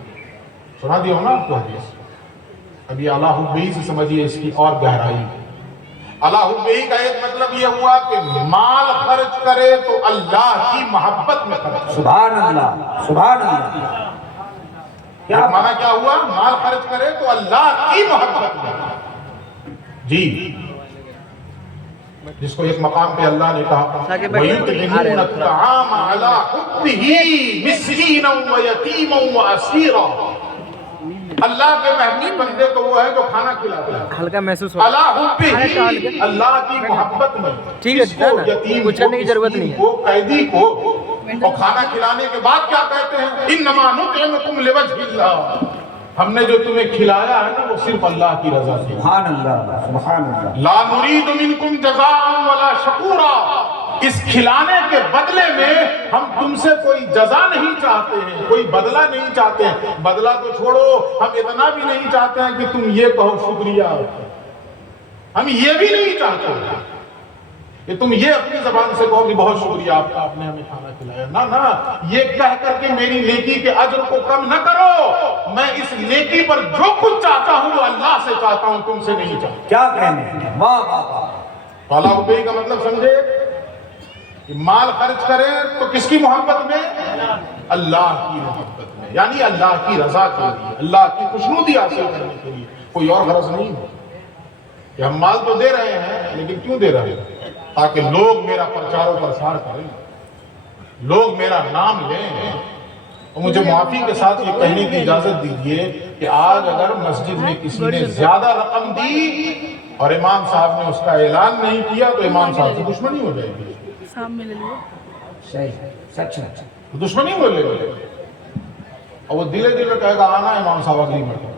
سنا دیا ہوں نا آپ کو حدیث۔ ابھی اعلیٰ حبی سے سمجھیے اس کی اور گہرائی۔ اعلیٰ حبی کا ایک مطلب یہ ہوا کہ مال خرچ کرے تو اللہ کی محبت میں خرچ کرے۔ سبحان اللہ، سبحان اللہ۔ کیا معنی کیا ہوا؟ مال خرچ کرے تو اللہ کی محبت میں۔ جی، جس کو ایک مقام پہ اللہ نے کہا وَيُطْعِمُونَ الطَّعَامَ عَلَىٰ حُبِّهِ مِسْكِينًا وَيَتِيمًا وَأَسِيرًا۔ اللہ کے محبوب بندے تو وہ ہے جو کھانا کھلاتے ہیں ہلکا محسوس ہو عَلَىٰ حُبِّهِ، اللہ کی محبت میں، ٹھیک ہے جس کو نا، یتیم کچھ کرنے کی ضرورت نہیں ہے۔ کو قیدی کو، اور کھانا کھلانے کے بعد کیا کہتے ہیں؟ اِنَّمَا نُطْعِمُكُمْ لِوَجْهِ اللَّهِ، ہم نے جو تمہیں کھلایا ہے نا وہ صرف اللہ کی رضا سے۔ سبحان اللہ، سبحان اللہ۔ لا نريد منكم جزاء ولا شکورا، اس کھلانے کے بدلے میں ہم تم سے کوئی جزا نہیں چاہتے ہیں، کوئی بدلہ نہیں چاہتے ہیں۔ بدلہ تو چھوڑو، ہم اتنا بھی نہیں چاہتے ہیں کہ تم یہ کہو شکریہ، ہم یہ بھی نہیں چاہتے کہ تم یہ اپنی زبان سے کہو کہ بہت شکریہ آپ نے ہمیں کھانا کھلایا۔ نہ، یہ کہہ کر کے میری نیکی کے اجر کو کم نہ کرو، میں اس نیکی پر جو کچھ چاہتا ہوں وہ اللہ سے چاہتا ہوں، تم سے نہیں چاہتا۔ کیا کہنے، واہ واہ واہ۔ اعلیٰ حبی کا مطلب سمجھے کہ مال خرچ کرے تو کس کی محبت میں؟ اللہ کی محبت میں، یعنی اللہ کی رضا کے لیے، اللہ کی خوشنودی حاصل کرنے کے لیے، کوئی اور غرض نہیں ہے کہ ہم مال تو دے رہے ہیں لیکن کیوں دے رہے ہیں؟ تاکہ لوگ میرا پرچار و پرسار کریں، لوگ میرا نام لیں۔ اور مجھے معافی کے ساتھ یہ کہنے کی اجازت دیجئے کہ آج اگر مسجد میں کسی نے زیادہ رقم دی اور امام صاحب نے اس کا اعلان نہیں کیا تو امام صاحب سے دشمنی ہو جائے گی۔ صحیح، سچ ہے۔ دشمنی ہو لے گی اور وہ دلے دل میں کہے گا آنا امام صاحب اگلی مرتبہ،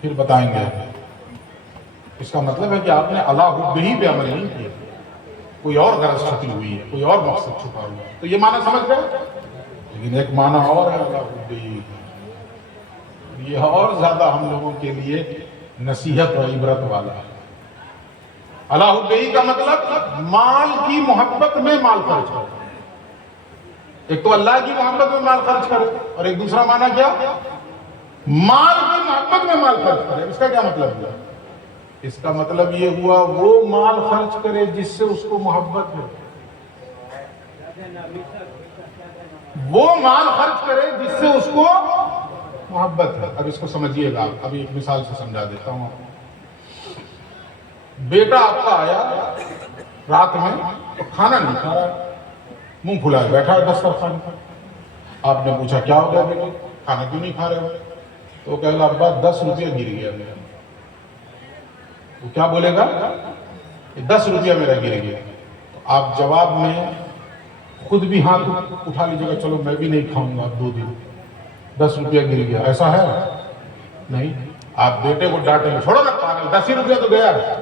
پھر بتائیں گے۔ اس کا مطلب ہے کہ آپ نے اعلیٰ حبی پہ عمل نہیں کیا، کوئی اور غرض چھپی ہوئی ہے، کوئی اور مقصد چھپا ہوا ہے۔ تو یہ معنی سمجھ گئے؟ لیکن ایک معنی اور ہے اعلیٰ حبی، یہ اور زیادہ ہم لوگوں کے لیے نصیحت و عبرت والا ہے۔ اعلیٰ حبی کا مطلب مال کی محبت میں مال خرچ کرے۔ ایک تو اللہ کی محبت میں مال خرچ کرے، اور ایک دوسرا معنی کیا؟ مال کی محبت میں مال خرچ کرے۔ اس کا کیا مطلب ہے؟ اس کا مطلب یہ ہوا وہ مال خرچ کرے جس سے اس کو محبت ہے، وہ مال خرچ کرے جس سے اس کو محبت ہے۔ اب اس کو سمجھیے گا، ابھی ایک مثال سے سمجھا دیتا ہوں۔ بیٹا آپ کا آیا رات میں تو کھانا نہیں کھا رہا، منہ پھلائے بیٹھا ہے دسترخوان پر۔ آپ نے پوچھا کیا ہو گیا بیٹے، کھانا کیوں نہیں کھا رہے ہو؟ تو کہے گا ابا 10 روپیہ گر گیا میرا۔ وہ کیا بولے گا؟ 10 روپیہ میرا گر گیا۔ آپ جواب میں خود بھی ہاتھ اٹھا لیجیے گا، چلو میں بھی نہیں کھاؤں گا 2 دن، 10 روپیہ گر گیا، ایسا ہے نہیں؟ آپ بیٹے کو ڈانٹیں گے، چھوڑو نا پاگل، 10 ہی روپیہ تو گیا ہے،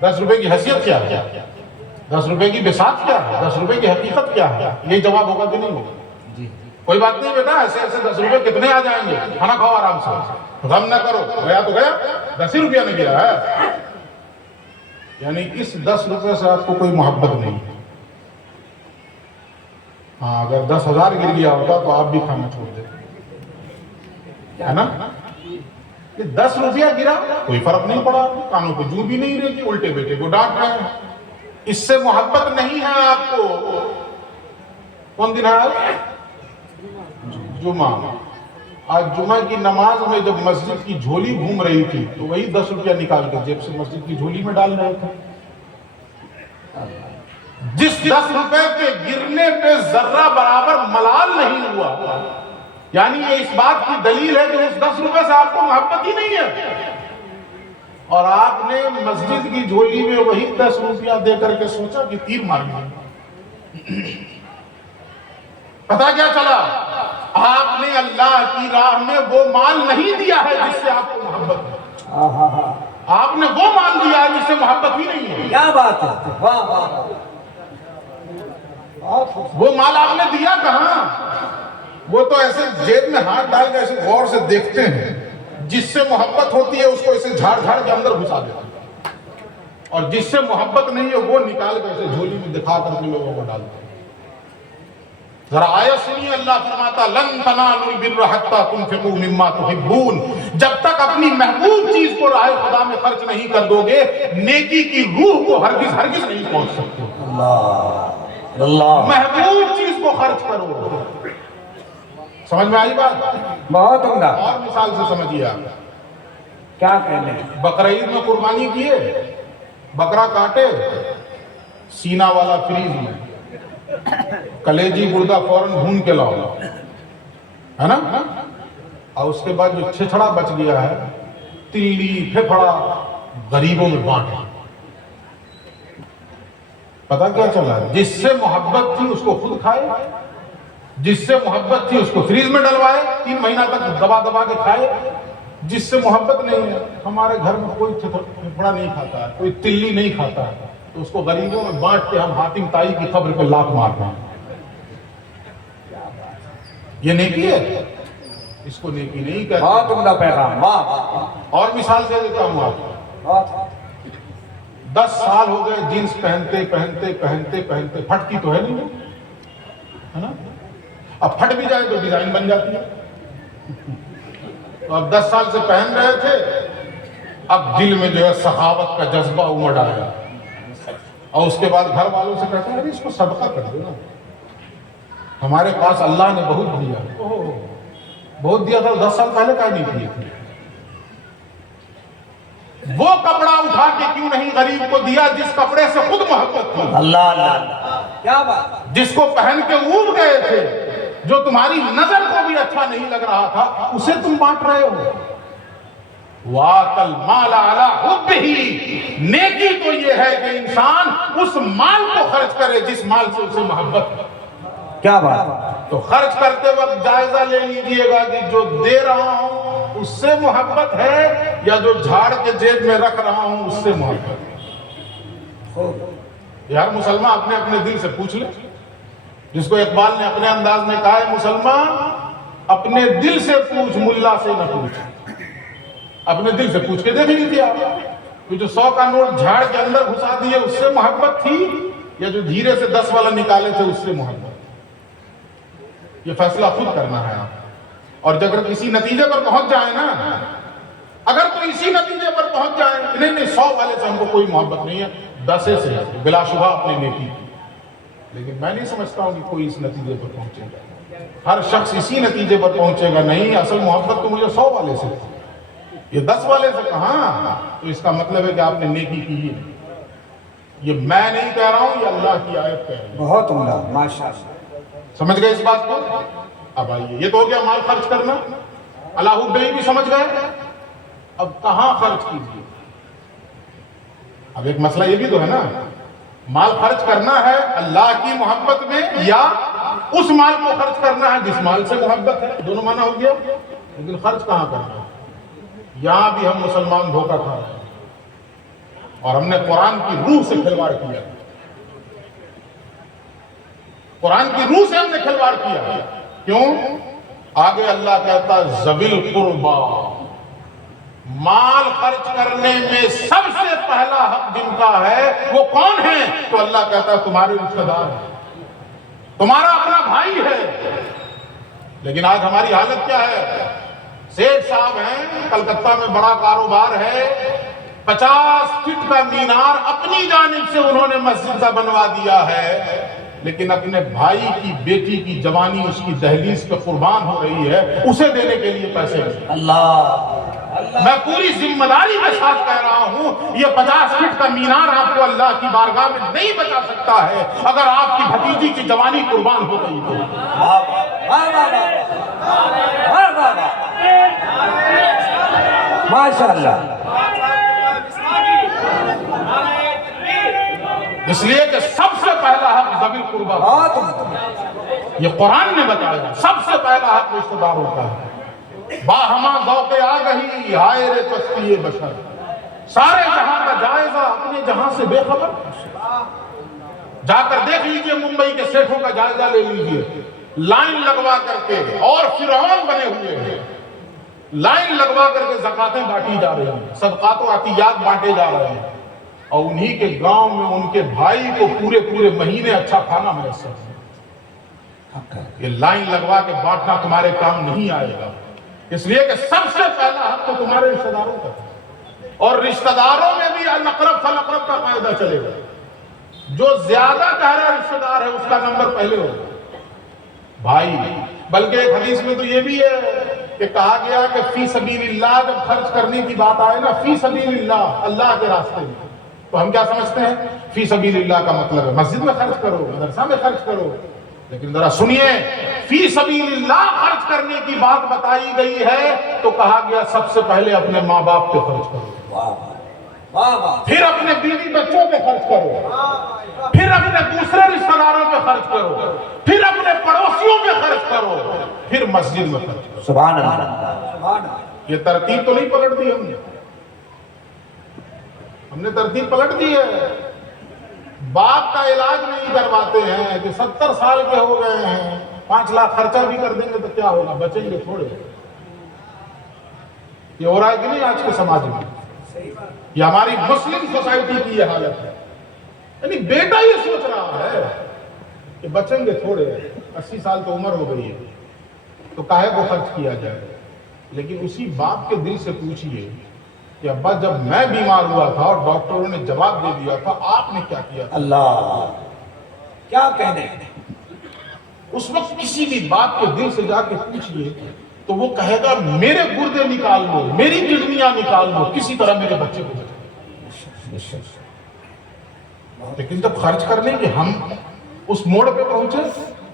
10 روپے کی حیثیت کیا ہے، 10 روپے کی بساط کیا ہے، 10 روپے کی حقیقت کیا ہے؟ یہ جواب ہوگا کہ نہیں ہوگا؟ کوئی بات نہیں بیٹا، ایسے ایسے 10 روپے کتنے آ جائیں گے، کھانا کھاؤ آرام سے، غم نہ کرو، گیا تو گیا، 10 ہی روپیہ نہیں گیا ہے۔ یعنی اس 10 روپے سے آپ کو کوئی محبت نہیں ہے۔ ہاں، اگر 10,000 گر گیا ہوتا تو آپ بھی کھانا چھوڑ دیتے، ہے نا؟ یہ 10 روپیہ گرا، کوئی فرق نہیں پڑا، کانوں کو جو بھی نہیں رہی، الٹے بیٹے کو ڈانٹ رہے ہیں، اس سے محبت نہیں ہے آپ کو۔ کون دن ہے؟ جمعہ۔ آج جمعہ کی نماز میں جب مسجد کی جھولی گھوم رہی تھی تو وہی 10 روپیہ نکال کے جیب سے مسجد کی جھولی میں ڈال رہے تھے۔ جس 10 روپے کے گرنے پہ ذرہ برابر ملال نہیں ہوا، یعنی یہ اس بات کی دلیل ہے کہ اس 10 روپے سے آپ کو محبت ہی نہیں ہے، اور آپ نے مسجد کی جھولی میں وہی 10 روپیہ دے کر کے سوچا کہ تیر ماریں۔ پتا کیا چلا؟ آپ نے اللہ کی راہ میں وہ مال نہیں دیا ہے جس سے آپ کو محبت ہے، آپ نے وہ مال دیا ہے جس سے محبت ہی نہیں ہے۔ کیا بات ہے، واہ واہ۔ وہ مال آپ نے دیا کہاں؟ وہ تو ایسے جیب میں ہاتھ ڈال کے ایسے غور سے دیکھتے ہیں، جس سے محبت ہوتی ہے اس کو ایسے جھاڑ جھاڑ کے اندر گھسا دیتے ہیں، اور جس سے محبت نہیں ہے وہ نکال کر اسے جھولی میں دکھا کر کے لوگوں کو ڈالتے ہیں۔ ذرا آیت سنیے، اللہ فرماتا لن تنالوا البر حتى تنفقوا مما تحبون، جب تک اپنی محبوب چیز کو راہ خدا میں خرچ نہیں کر دو گے نیکی کی روح کو ہرگز ہرگز نہیں پہنچ سکتے۔ اللہ اللہ، محبوب چیز کو خرچ کرو۔ سمجھ میں آئی بات؟ بہت عمدہ۔ اور مثال سے سمجھیے آپ، کیا کہنے؟ بقرعید میں قربانی کیے، بکرا کاٹے، سینہ والا فریز میں، کلیجی گردہ فوراً بھون کے لاؤ، ہے نا؟ اور اس کے بعد جو چھچڑا بچ گیا ہے، تلی پھپھڑا غریبوں میں بانٹا۔ پتا کیا چلا؟ جس سے محبت تھی اس کو خود کھائے، جس سے محبت تھی اس کو فریز میں ڈلوائے، 3 مہینہ تک دبا دبا کے کھائے۔ جس سے محبت نہیں ہے، ہمارے گھر میں کوئی پھپھڑا نہیں کھاتا ہے، کوئی تلی نہیں کھاتا ہے، تو اس کو غریبوں میں بانٹ کے ہم حاتم طائی کی قبر پہ لات مارتے ہیں۔ یہ نیکی ہے؟ اس کو نیکی نہیں کہتے۔ بہت عمدہ پیغام، واہ۔ اور مثال دے دیتا ہوں آپ کو، 10 سال ہو گئے جینس پہنتے پہنتے پہنتے پہنتے، پھٹتی تو ہے نہیں وہ، ہے نا؟ اب پھٹ بھی جائے تو ڈیزائن بن جاتی ہے۔ تو اب 10 سال سے پہن رہے تھے، اب دل میں جو ہے سخاوت کا جذبہ امڑ آیا، اور اس کے بعد گھر والوں سے کہتے ہیں ارے اس کو صدقہ کر دو نا، ہمارے پاس اللہ نے بہت دیا۔ بہت دیا تھا، 10 سال پہلے کا نہیں دیے تھے؟ وہ کپڑا اٹھا کے کیوں نہیں غریب کو دیا جس کپڑے سے خود محبت تھی؟ اللہ اللہ، کیا بات! جس کو پہن کے اوڑھ گئے تھے، جو تمہاری نظر کو بھی اچھا نہیں لگ رہا تھا، اسے تم بانٹ رہے ہو۔ وَآتَى الْمَالَ عَلَىٰ حُبِّهِ، نیکی تو یہ ہے کہ انسان اس مال کو خرچ کرے جس مال سے اسے محبت ہے۔ کیا بات! تو خرچ کرتے وقت جائزہ لے لیجئے گا کہ جو دے رہا ہوں اس سے محبت ہے یا جو جھاڑ کے جیب میں رکھ رہا ہوں اس سے محبت ہے۔ یار مسلمان اپنے اپنے دل سے پوچھ لے، جس کو اقبال نے اپنے انداز میں کہا ہے مسلمان اپنے دل سے پوچھ، ملا سے نہ پوچھ۔ اپنے دل سے پوچھ کے دیکھ لیجیے آپ کہ جو 100 کا نوٹ جھاڑ کے اندر گھسا دیے اس سے محبت تھی یا جو دھیرے سے 10 والا نکالے تھے اس سے محبت؟ یہ فیصلہ خود کرنا ہے آپ۔ اور اگر کسی نتیجے پر پہنچ جائیں نا، اگر تو اسی نتیجے پر پہنچ جائیں نہیں 100 والے سے ہم کو کوئی محبت نہیں ہے، 10 سے بلا شبہ اپنے نیکی کی، لیکن میں نہیں سمجھتا ہوں کہ کوئی اس نتیجے پر پہنچے گا۔ ہر شخص اسی نتیجے پر پہنچے گا نہیں اصل محبت تو مجھے 100 والے سے، یہ 10 والے سے کہاں؟ تو اس کا مطلب ہے کہ آپ نے نیکی کی ہے۔ یہ میں نہیں کہہ رہا ہوں، یہ اللہ کی آیت کہہ رہی ہے۔ بہت عمدہ، ماشاءاللہ۔ سمجھ گئے اس بات کو؟ اب آئیے، یہ تو ہو گیا مال خرچ کرنا، اللہ بے بھی سمجھ گئے، اب کہاں خرچ کیجیے؟ اب ایک مسئلہ یہ بھی تو ہے نا، مال خرچ کرنا ہے اللہ کی محبت میں یا اس مال کو خرچ کرنا ہے جس مال سے محبت ہے، دونوں معنی ہو گیا، لیکن خرچ کہاں کرنا ہے؟ یہاں بھی ہم مسلمان دھوکہ کھا رہے ہیں اور ہم نے قرآن کی روح سے کھلواڑ کیا، قرآن کی روح سے ہم نے کھلواڑ کیا۔ کیوں؟ آگے اللہ کہتا ذوی القربیٰ، مال خرچ کرنے میں سب سے پہلا حق جن کا ہے وہ کون ہے؟ تو اللہ کہتا ہے تمہارے رشتہ دار ہیں، تمہارا اپنا بھائی ہے۔ لیکن آج ہماری حالت کیا ہے؟ سیٹھ صاحب ہیں، کلکتہ میں بڑا کاروبار ہے، 50 فٹ کا مینار اپنی جانب سے انہوں نے مسجد کا بنوا دیا ہے، لیکن اپنے بھائی کی بیٹی کی جوانی اس کی دہلیز پہ قربان ہو رہی ہے، اسے دینے کے لیے پیسے نہیں۔ اللہ، میں پوری ذمہ داری کے ساتھ کہہ رہا ہوں یہ 50 فٹ کا مینار آپ کو اللہ کی بارگاہ میں نہیں بچا سکتا ہے اگر آپ کی بھتیجی کی جوانی قربان ہو گئی تو۔ ماشاءاللہ۔ اس لیے کہ سب سے پہلا حق ذوی القربیٰ، یہ قرآن نے بتایا سب سے پہلا حق رشتہ داروں کا ہے۔ باہما ذوق آگہی ہائے رے پستی بشر، سارے جہاں کا جائزہ اپنے جہاں سے بے خبر۔ جا کر دیکھ لیجئے ممبئی کے سیٹھوں کا جائزہ لے لیجئے، لائن لگوا کر کے، اور فرعون بنے ہوئے ہیں، لائن لگوا کر کے زکاتیں بانٹی جا رہی ہیں، صدقات و عطیات بانٹے جا رہے ہیں، اور انہی کے گاؤں میں ان کے بھائی کو پورے پورے مہینے اچھا کھانا میسر ہے۔ یہ لائن لگوا کے بانٹنا تمہارے کام نہیں آئے گا، اس لیے کہ سب سے پہلا حق تو تمہارے رشتہ داروں کا ہے، اور رشتہ داروں میں بھی الاقرب فالاقرب کا قاعدہ چلے گا۔ جو زیادہ گہرا رشتہ دار ہے اس کا نمبر پہلے ہوگا، بھائی۔ بلکہ ایک حدیث میں تو یہ بھی ہے کہ کہا گیا کہ فی سبیل اللہ جب خرچ کرنے کی بات آئے نا، فی سبیل اللہ، اللہ کے راستے میں، تو ہم کیا سمجھتے ہیں؟ فی سبیل اللہ کا مطلب ہے مسجد میں خرچ کرو، مدرسہ میں خرچ کرو، لیکن ذرا سنیے، فی سبیل اللہ خرچ کرنے کی بات بتائی گئی ہے تو کہا گیا سب سے پہلے اپنے ماں باپ پہ خرچ کرو، پھر اپنے بیوی بچوں پہ خرچ کرو، پھر اپنے دوسرے رشتہ داروں پہ خرچ کرو، پھر اپنے پڑوسیوں پہ خرچ کرو، پھر مسجد میں خرچ کرو۔ سبحان اللہ۔ یہ ترتیب تو نہیں پلٹ دی ہم نے ترتیب پلٹ دی ہے۔ باپ کا علاج نہیں کرواتے ہیں کہ 70 سال کے ہو گئے ہیں، 5 لاکھ خرچہ بھی کر دیں گے تو کیا ہوگا، بچیں گے تھوڑے۔ یہ ہو رہا ہے کہ نہیں آج کے سماج میں؟ یہ ہماری مسلم سوسائٹی کی یہ حالت ہے، یعنی بیٹا یہ سوچ رہا ہے کہ بچیں گے تھوڑے، 80 سال تو عمر ہو گئی ہے تو کاہے کو خرچ کیا جائے۔ لیکن اسی باپ کے دل سے پوچھئے کہ ابا جب میں بیمار ہوا تھا اور ڈاکٹروں نے جواب دے دیا تھا، آپ نے کیا کیا تھا؟ اللہ کیا کہنے، اس وقت کسی بھی باپ کے دل سے جا کے پوچھئے تو وہ کہے گا میرے گردے نکال لو، میری کڈنیاں نکال لو، کسی طرح میرے بچے کو بچاؤ۔ لیکن جب خرچ کرنے کے ہم اس موڑ پہ پہنچے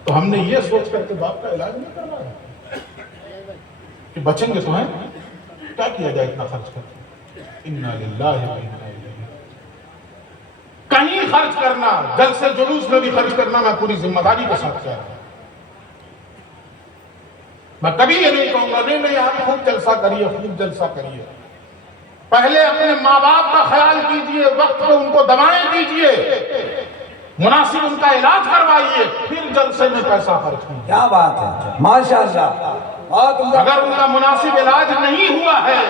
تو ہم نے یہ سوچ کر کے باپ کا علاج نہیں کروایا کہ بچیں گے تو ہیں، کیا کیا جائے اتنا خرچ کر کے؟ اِنَّا لِلَّهِ وَإِنَّا إِلَيْهِ۔ کہیں خرچ کرنا، جلسے جلوس میں بھی خرچ کرنا میں پوری ذمہ داری کے ساتھ کہہ رہا ہوں۔ میں کبھی یہ نہیں کہوں گا نہیں آپ خوب جلسہ کریے، خوب جلسہ کریے۔ پہلے اپنے ماں باپ کا خیال کیجئے، وقت پہ ان کو دوائیں دیجئے، مناسب ان کا علاج کروائیے، پھر جلسے میں پیسہ خرچ کیجئے۔ کیا بات ہے، ماشاءاللہ۔ اگر ان کا مناسب علاج نہیں ہوا ہے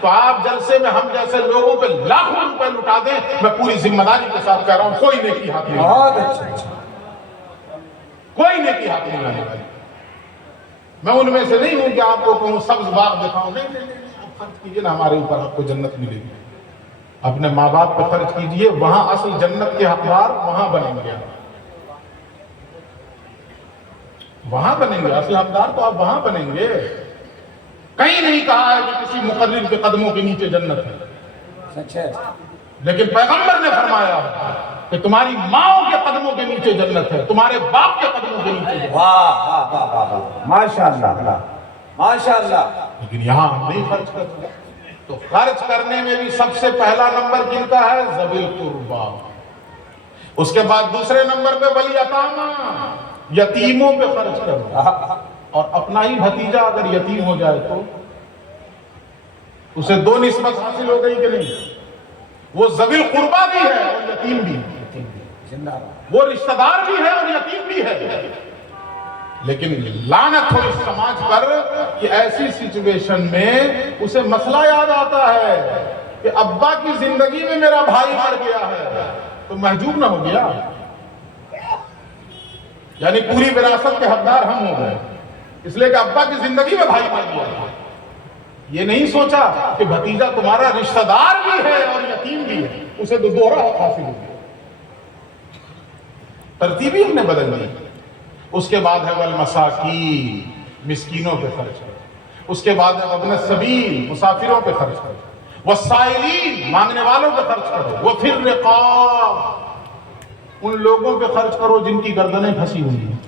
تو آپ جلسے میں ہم جیسے لوگوں پہ لاکھوں روپے لٹا دیں، میں پوری ذمہ داری کے ساتھ کہہ رہا ہوں، کوئی نیکی ہاتھ نہیں، بہت اچھا، کوئی نیکی ہاتھ نہیں لانے والی۔ میں ان میں سے نہیں ہوں کہ آپ کو کہوں سبز باغ دکھاؤں، نہیں آپ خرچ کیجئے نا، ہمارے اوپر آپ کو جنت ملے گی۔ اپنے ماں باپ پہ خرچ کیجئے، وہاں اصل جنت کے حقدار وہاں بنیں گے، وہاں بنیں گے، اصل حقدار تو آپ وہاں بنیں گے۔ کہیں نہیں کہا ہے کہ کسی مقرر کے قدموں کے نیچے جنت ہے، سچ ہے، لیکن پیغمبر نے فرمایا کہ تمہاری ماں کے قدموں کے نیچے جنت ہے، تمہارے باپ کے قدموں کے نیچے جنت ہے۔ واہ واہ واہ واہ، ماشاءاللہ ماشاءاللہ۔ لیکن یہاں ہم نہیں خرچ کرتے، تو خرچ کرنے میں بھی سب سے پہلا نمبر کن کا ہے؟ ذوی القربیٰ۔ اس کے بعد دوسرے نمبر پہ والیتامیٰ، یتیموں پہ خرچ کرو، اور اپنا ہی بھتیجا اگر یتیم ہو جائے تو اسے 2 نسبت حاصل ہو گئی کہ نہیں؟ وہ ذوی القربیٰ بھی ہے اور یتیم بھی ہے، زندہ باد۔ وہ رشتہ دار بھی ہے اور یتیم بھی ہے۔ لیکن لعنت ہو اس سماج پر کہ ایسی سچویشن میں اسے مسئلہ یاد آتا ہے کہ ابا کی زندگی میں میرا بھائی مر گیا ہے تو محجوب نہ ہو گیا، یعنی پوری وراثت کے حقدار ہم ہو گئے، اس لیے کہ ابا کی زندگی میں بھائی مر گیا۔ یہ نہیں سوچا کہ بھتیجا تمہارا رشتہ دار بھی ہے اور یتیم بھی ہے، اسے تو دوہرا حق حاصل ہو گیا۔ ترتیب ہی ہم نے بدل دی۔ اس کے بعد ہے والمساکین، مسکینوں پہ خرچ کرو۔ اس کے بعد ہے وابن السبیل، مسافروں پہ خرچ کرو۔ والسائلین، مانگنے والوں پہ خرچ کرو۔ وفی الرقاب، ان لوگوں پہ خرچ کرو جن کی گردنیں پھنسی ہوئی ہیں۔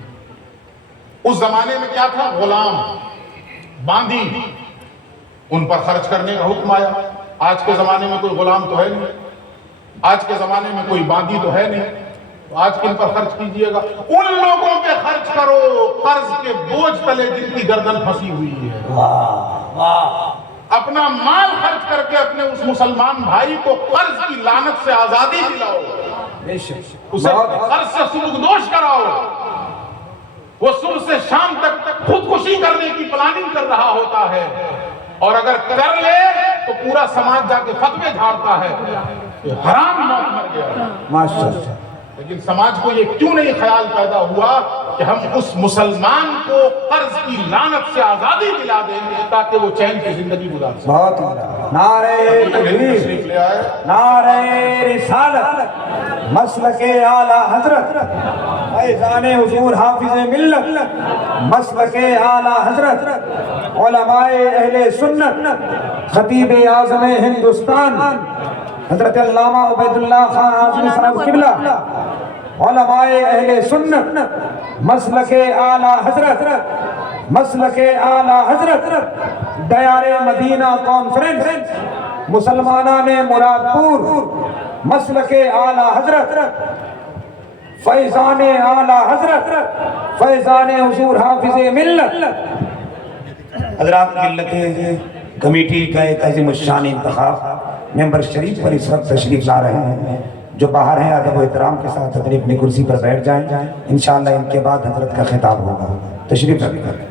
اس زمانے میں کیا تھا؟ غلام، باندی، ان پر خرچ کرنے کا حکم آیا۔ آج کے زمانے میں کوئی غلام تو ہے نہیں، آج کے زمانے میں کوئی باندی تو ہے نہیں، تو آج کن پر خرچ کیجئے گا؟ ان لوگوں پہ خرچ کرو قرض کے بوجھ تلے جن کی گردن پھنسی ہوئی ہے۔ واہ واہ، اپنا مال خرچ کر کے اپنے اس مسلمان بھائی کو قرض کی لعنت سے آزادی دلاؤ، بے شک، اسے قرض سے سبکدوش کراؤ۔ وہ صبح سے شام تک خودکشی کرنے کی پلاننگ کر رہا ہوتا ہے، اور اگر کر لے تو پورا سماج جا کے فتوے جھاڑتا ہے کہ حرام موت مر گیا. ماشاءاللہ. لیکن سماج کو یہ کیوں نہیں خیال پیدا ہوا کہ ہم اس مسلمان کو قرض کی لعنت سے آزادی دلا دیں تاکہ وہ چین کی زندگی گزار سکے. بہت نعرہ تکبیر، تشریف لے آئے. نعرہ رسالت، مسلک اعلی حضرت، فیضان حضور حافظ ملت، مسلک اعلی حضرت، علماء اہل سنت، خطیب اعظم ہندوستان حضرت علامہ عبید اللہ خان اعظمی صاحب قبلہ، علماء اہل سنت، مسلک اعلی حضرت، مسلک اعلی حضرت، دیار مدینہ کانفرنس، مسلمانان مراد پور، مسلک اعلی حضرت، فیضان اعلی حضرت، فیضان حضور حافظ ملت. حضرات ملت کمیٹی کا ایک عظیم الشان انتخاب ممبر شریف پر اس وقت تشریف لا رہے ہیں. جو باہر ہیں ادب و احترام کے ساتھ اپنی اپنی کرسی پر بیٹھ جائیں. انشاءاللہ ان کے بعد حضرت کا خطاب ہوگا. تشریف رکھیں.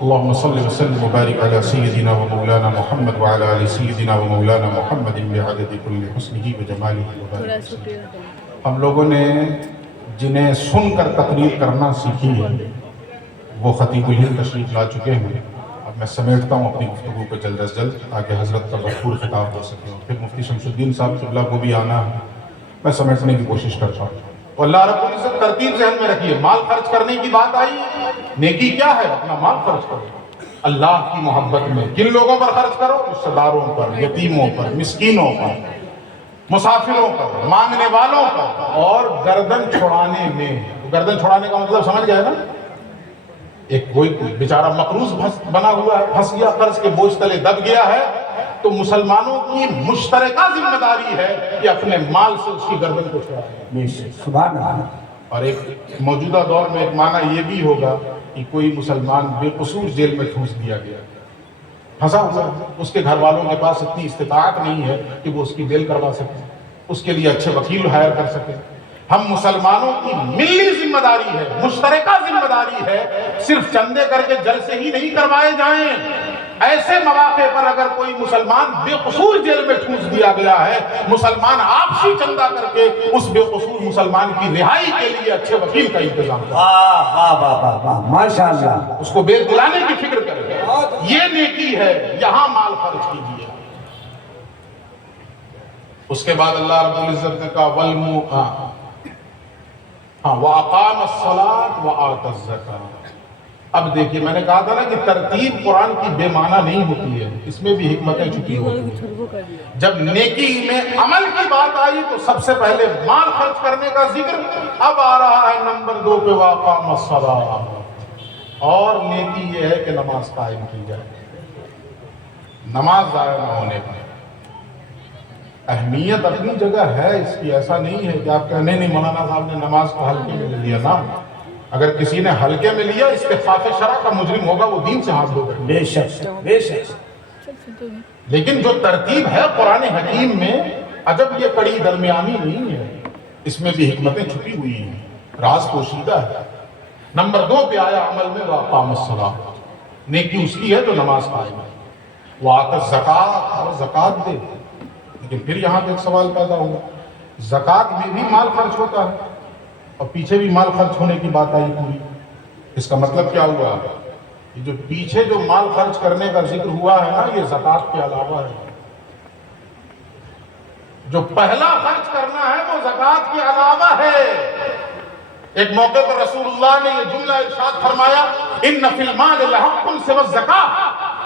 اللهم صل وسلم وبارك على سيدنا ومولانا محمد وعلى آل سيدنا ومولانا محمد بعدد كل حسنه وجماله وبارك. ہم لوگوں نے جنہیں سن کر تقریر کرنا سیکھی ہے وہ خطیب الہند تشریف لا چکے ہیں. اب میں سمیٹتا ہوں اپنی گفتگو کو جلد از جلد تاکہ حضرت کا بھرپور خطاب ہو سکے. پھر مفتی شمس الدین صاحب قبلہ کو بھی آنا ہے. میں سمیٹنے کی کوشش کرتا ہوں. اور اللہ رب العزت ترتیب ذہن میں رکھیے. مال خرچ کرنے کی بات آئی. نیکی کیا ہے؟ اپنا مال خرچ کرو اللہ کی محبت میں. کن لوگوں پر خرچ کرو؟ رشتہ داروں پر، یتیموں پر، مسکینوں پر، مسافروں پر، مانگنے والوں پر. اور گردن چھڑانے میں، گردن چھڑانے کا مطلب سمجھ گئے نا؟ ایک کوئی بیچارہ مقروض بنا ہوا ہے، پھنس گیا، قرض کے بوجھ تلے دب گیا ہے، تو مسلمانوں کی مشترکہ ذمہ داری ہے کہ اپنے مال سے اس کی گردن کو چھڑائیں. سبحان اللہ. اور ایک موجودہ دور میں ایک معنی یہ بھی ہوگا کہ کوئی مسلمان بے قصور جیل میں ٹھونس دیا گیا، پھنسا ہوا، اس کے گھر والوں کے پاس اتنی استطاعت نہیں ہے کہ وہ اس کی بیل کروا سکیں، اس کے لیے اچھے وکیل ہائر کر سکیں. ہم مسلمانوں کی ملی ذمہ داری ہے، مشترکہ ذمہ داری ہے. صرف چندے کر کے جلسے ہی نہیں کروائے جائیں. ایسے مواقع پر اگر کوئی مسلمان بے قصور جیل میں ٹھونس دیا گیا ہے، مسلمان آپسی چندہ کر کے اس بے قصور مسلمان کی رہائی کے لیے اچھے وکیل کا انتظام کریں. ماشاءاللہ. اس کو بیل دلانے کی فکر کریں. یہ نیکی ہے. یہاں مال خرچ کیجیے. اس کے بعد اللہ رب العزت نے کہا وَأَقَامَ الصَّلَاةَ وَآتَى الزَّكَاةَ. اب دیکھیے میں نے کہا تھا نا کہ ترتیب قرآن کی بے معنی نہیں ہوتی ہے، اس میں بھی حکمتیں چھپی ہوتی ہیں. جب نیکی میں عمل کی بات آئی تو سب سے پہلے مال خرچ کرنے کا ذکر. اب آ رہا ہے نمبر 2 پہ وَأَقَامَ الصَّلَاةَ. اور نیکی یہ ہے کہ نماز قائم کی جائے، نماز ضائع نہ ہونے پائے. اہمیت اپنی جگہ ہے اس کی، ایسا نہیں ہے کہ آپ کہنے نہیں مولانا صاحب نے نماز کو ہلکے میں لے لیا. نا، اگر کسی نے ہلکے میں لیا استخفاف شرع کا مجرم ہوگا، وہ دین سے ہاتھ دھو گئے. بے شک بے شک. لیکن جو ترتیب ہے قرآن حکیم میں، عجب یہ کڑی درمیانی نہیں ہے، اس میں بھی حکمتیں چھپی ہوئی ہیں، راز پوشیدہ ہے. نمبر 2 پہ آیا عمل میں وَأَقَامَ الصَّلَاةَ. نیکی اس کی ہے جو نماز قائم ہے. وَآتَى الزَّكَاةَ. اور زکوٰۃ دے. لیکن پھر یہاں پہ ایک سوال پیدا ہوگا، زکوٰۃ میں بھی مال خرچ ہوتا ہے اور پیچھے بھی مال خرچ ہونے کی بات آئی پوری. اس کا مطلب کیا ہوا؟ یہ جو پیچھے جو مال خرچ کرنے کا ذکر ہوا ہے نا، یہ زکوٰۃ کے علاوہ ہے. جو پہلا خرچ کرنا ہے وہ زکوٰۃ کے علاوہ ہے. ایک موقع پر رسول اللہ نے یہ جملہ ارشاد فرمایا ان فی المال لحق سوی الزکاۃ.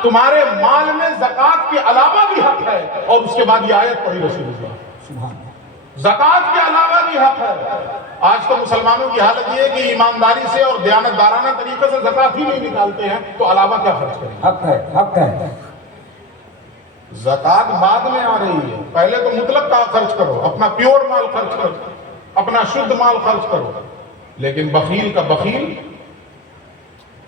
تمہارے مال میں زکوٰۃ کے علاوہ بھی حق ہے. اور اس کے بعد یہ آیت پڑھی رسول اللہ، زکوٰۃ کے علاوہ بھی حق ہے. آج تو مسلمانوں کی حالت یہ ہے کہ ایمانداری سے اور دیانتدارانہ طریقے سے زکوٰۃ ہی نہیں نکالتے ہیں، تو علاوہ کیا خرچ کریں؟ حق ہے، حق ہے. زکوٰۃ بعد میں آ رہی ہے. پہلے تو مطلق کا خرچ کرو، اپنا پیور مال خرچ کرو، اپنا شدھ مال خرچ کرو. لیکن بخیل کا بخیل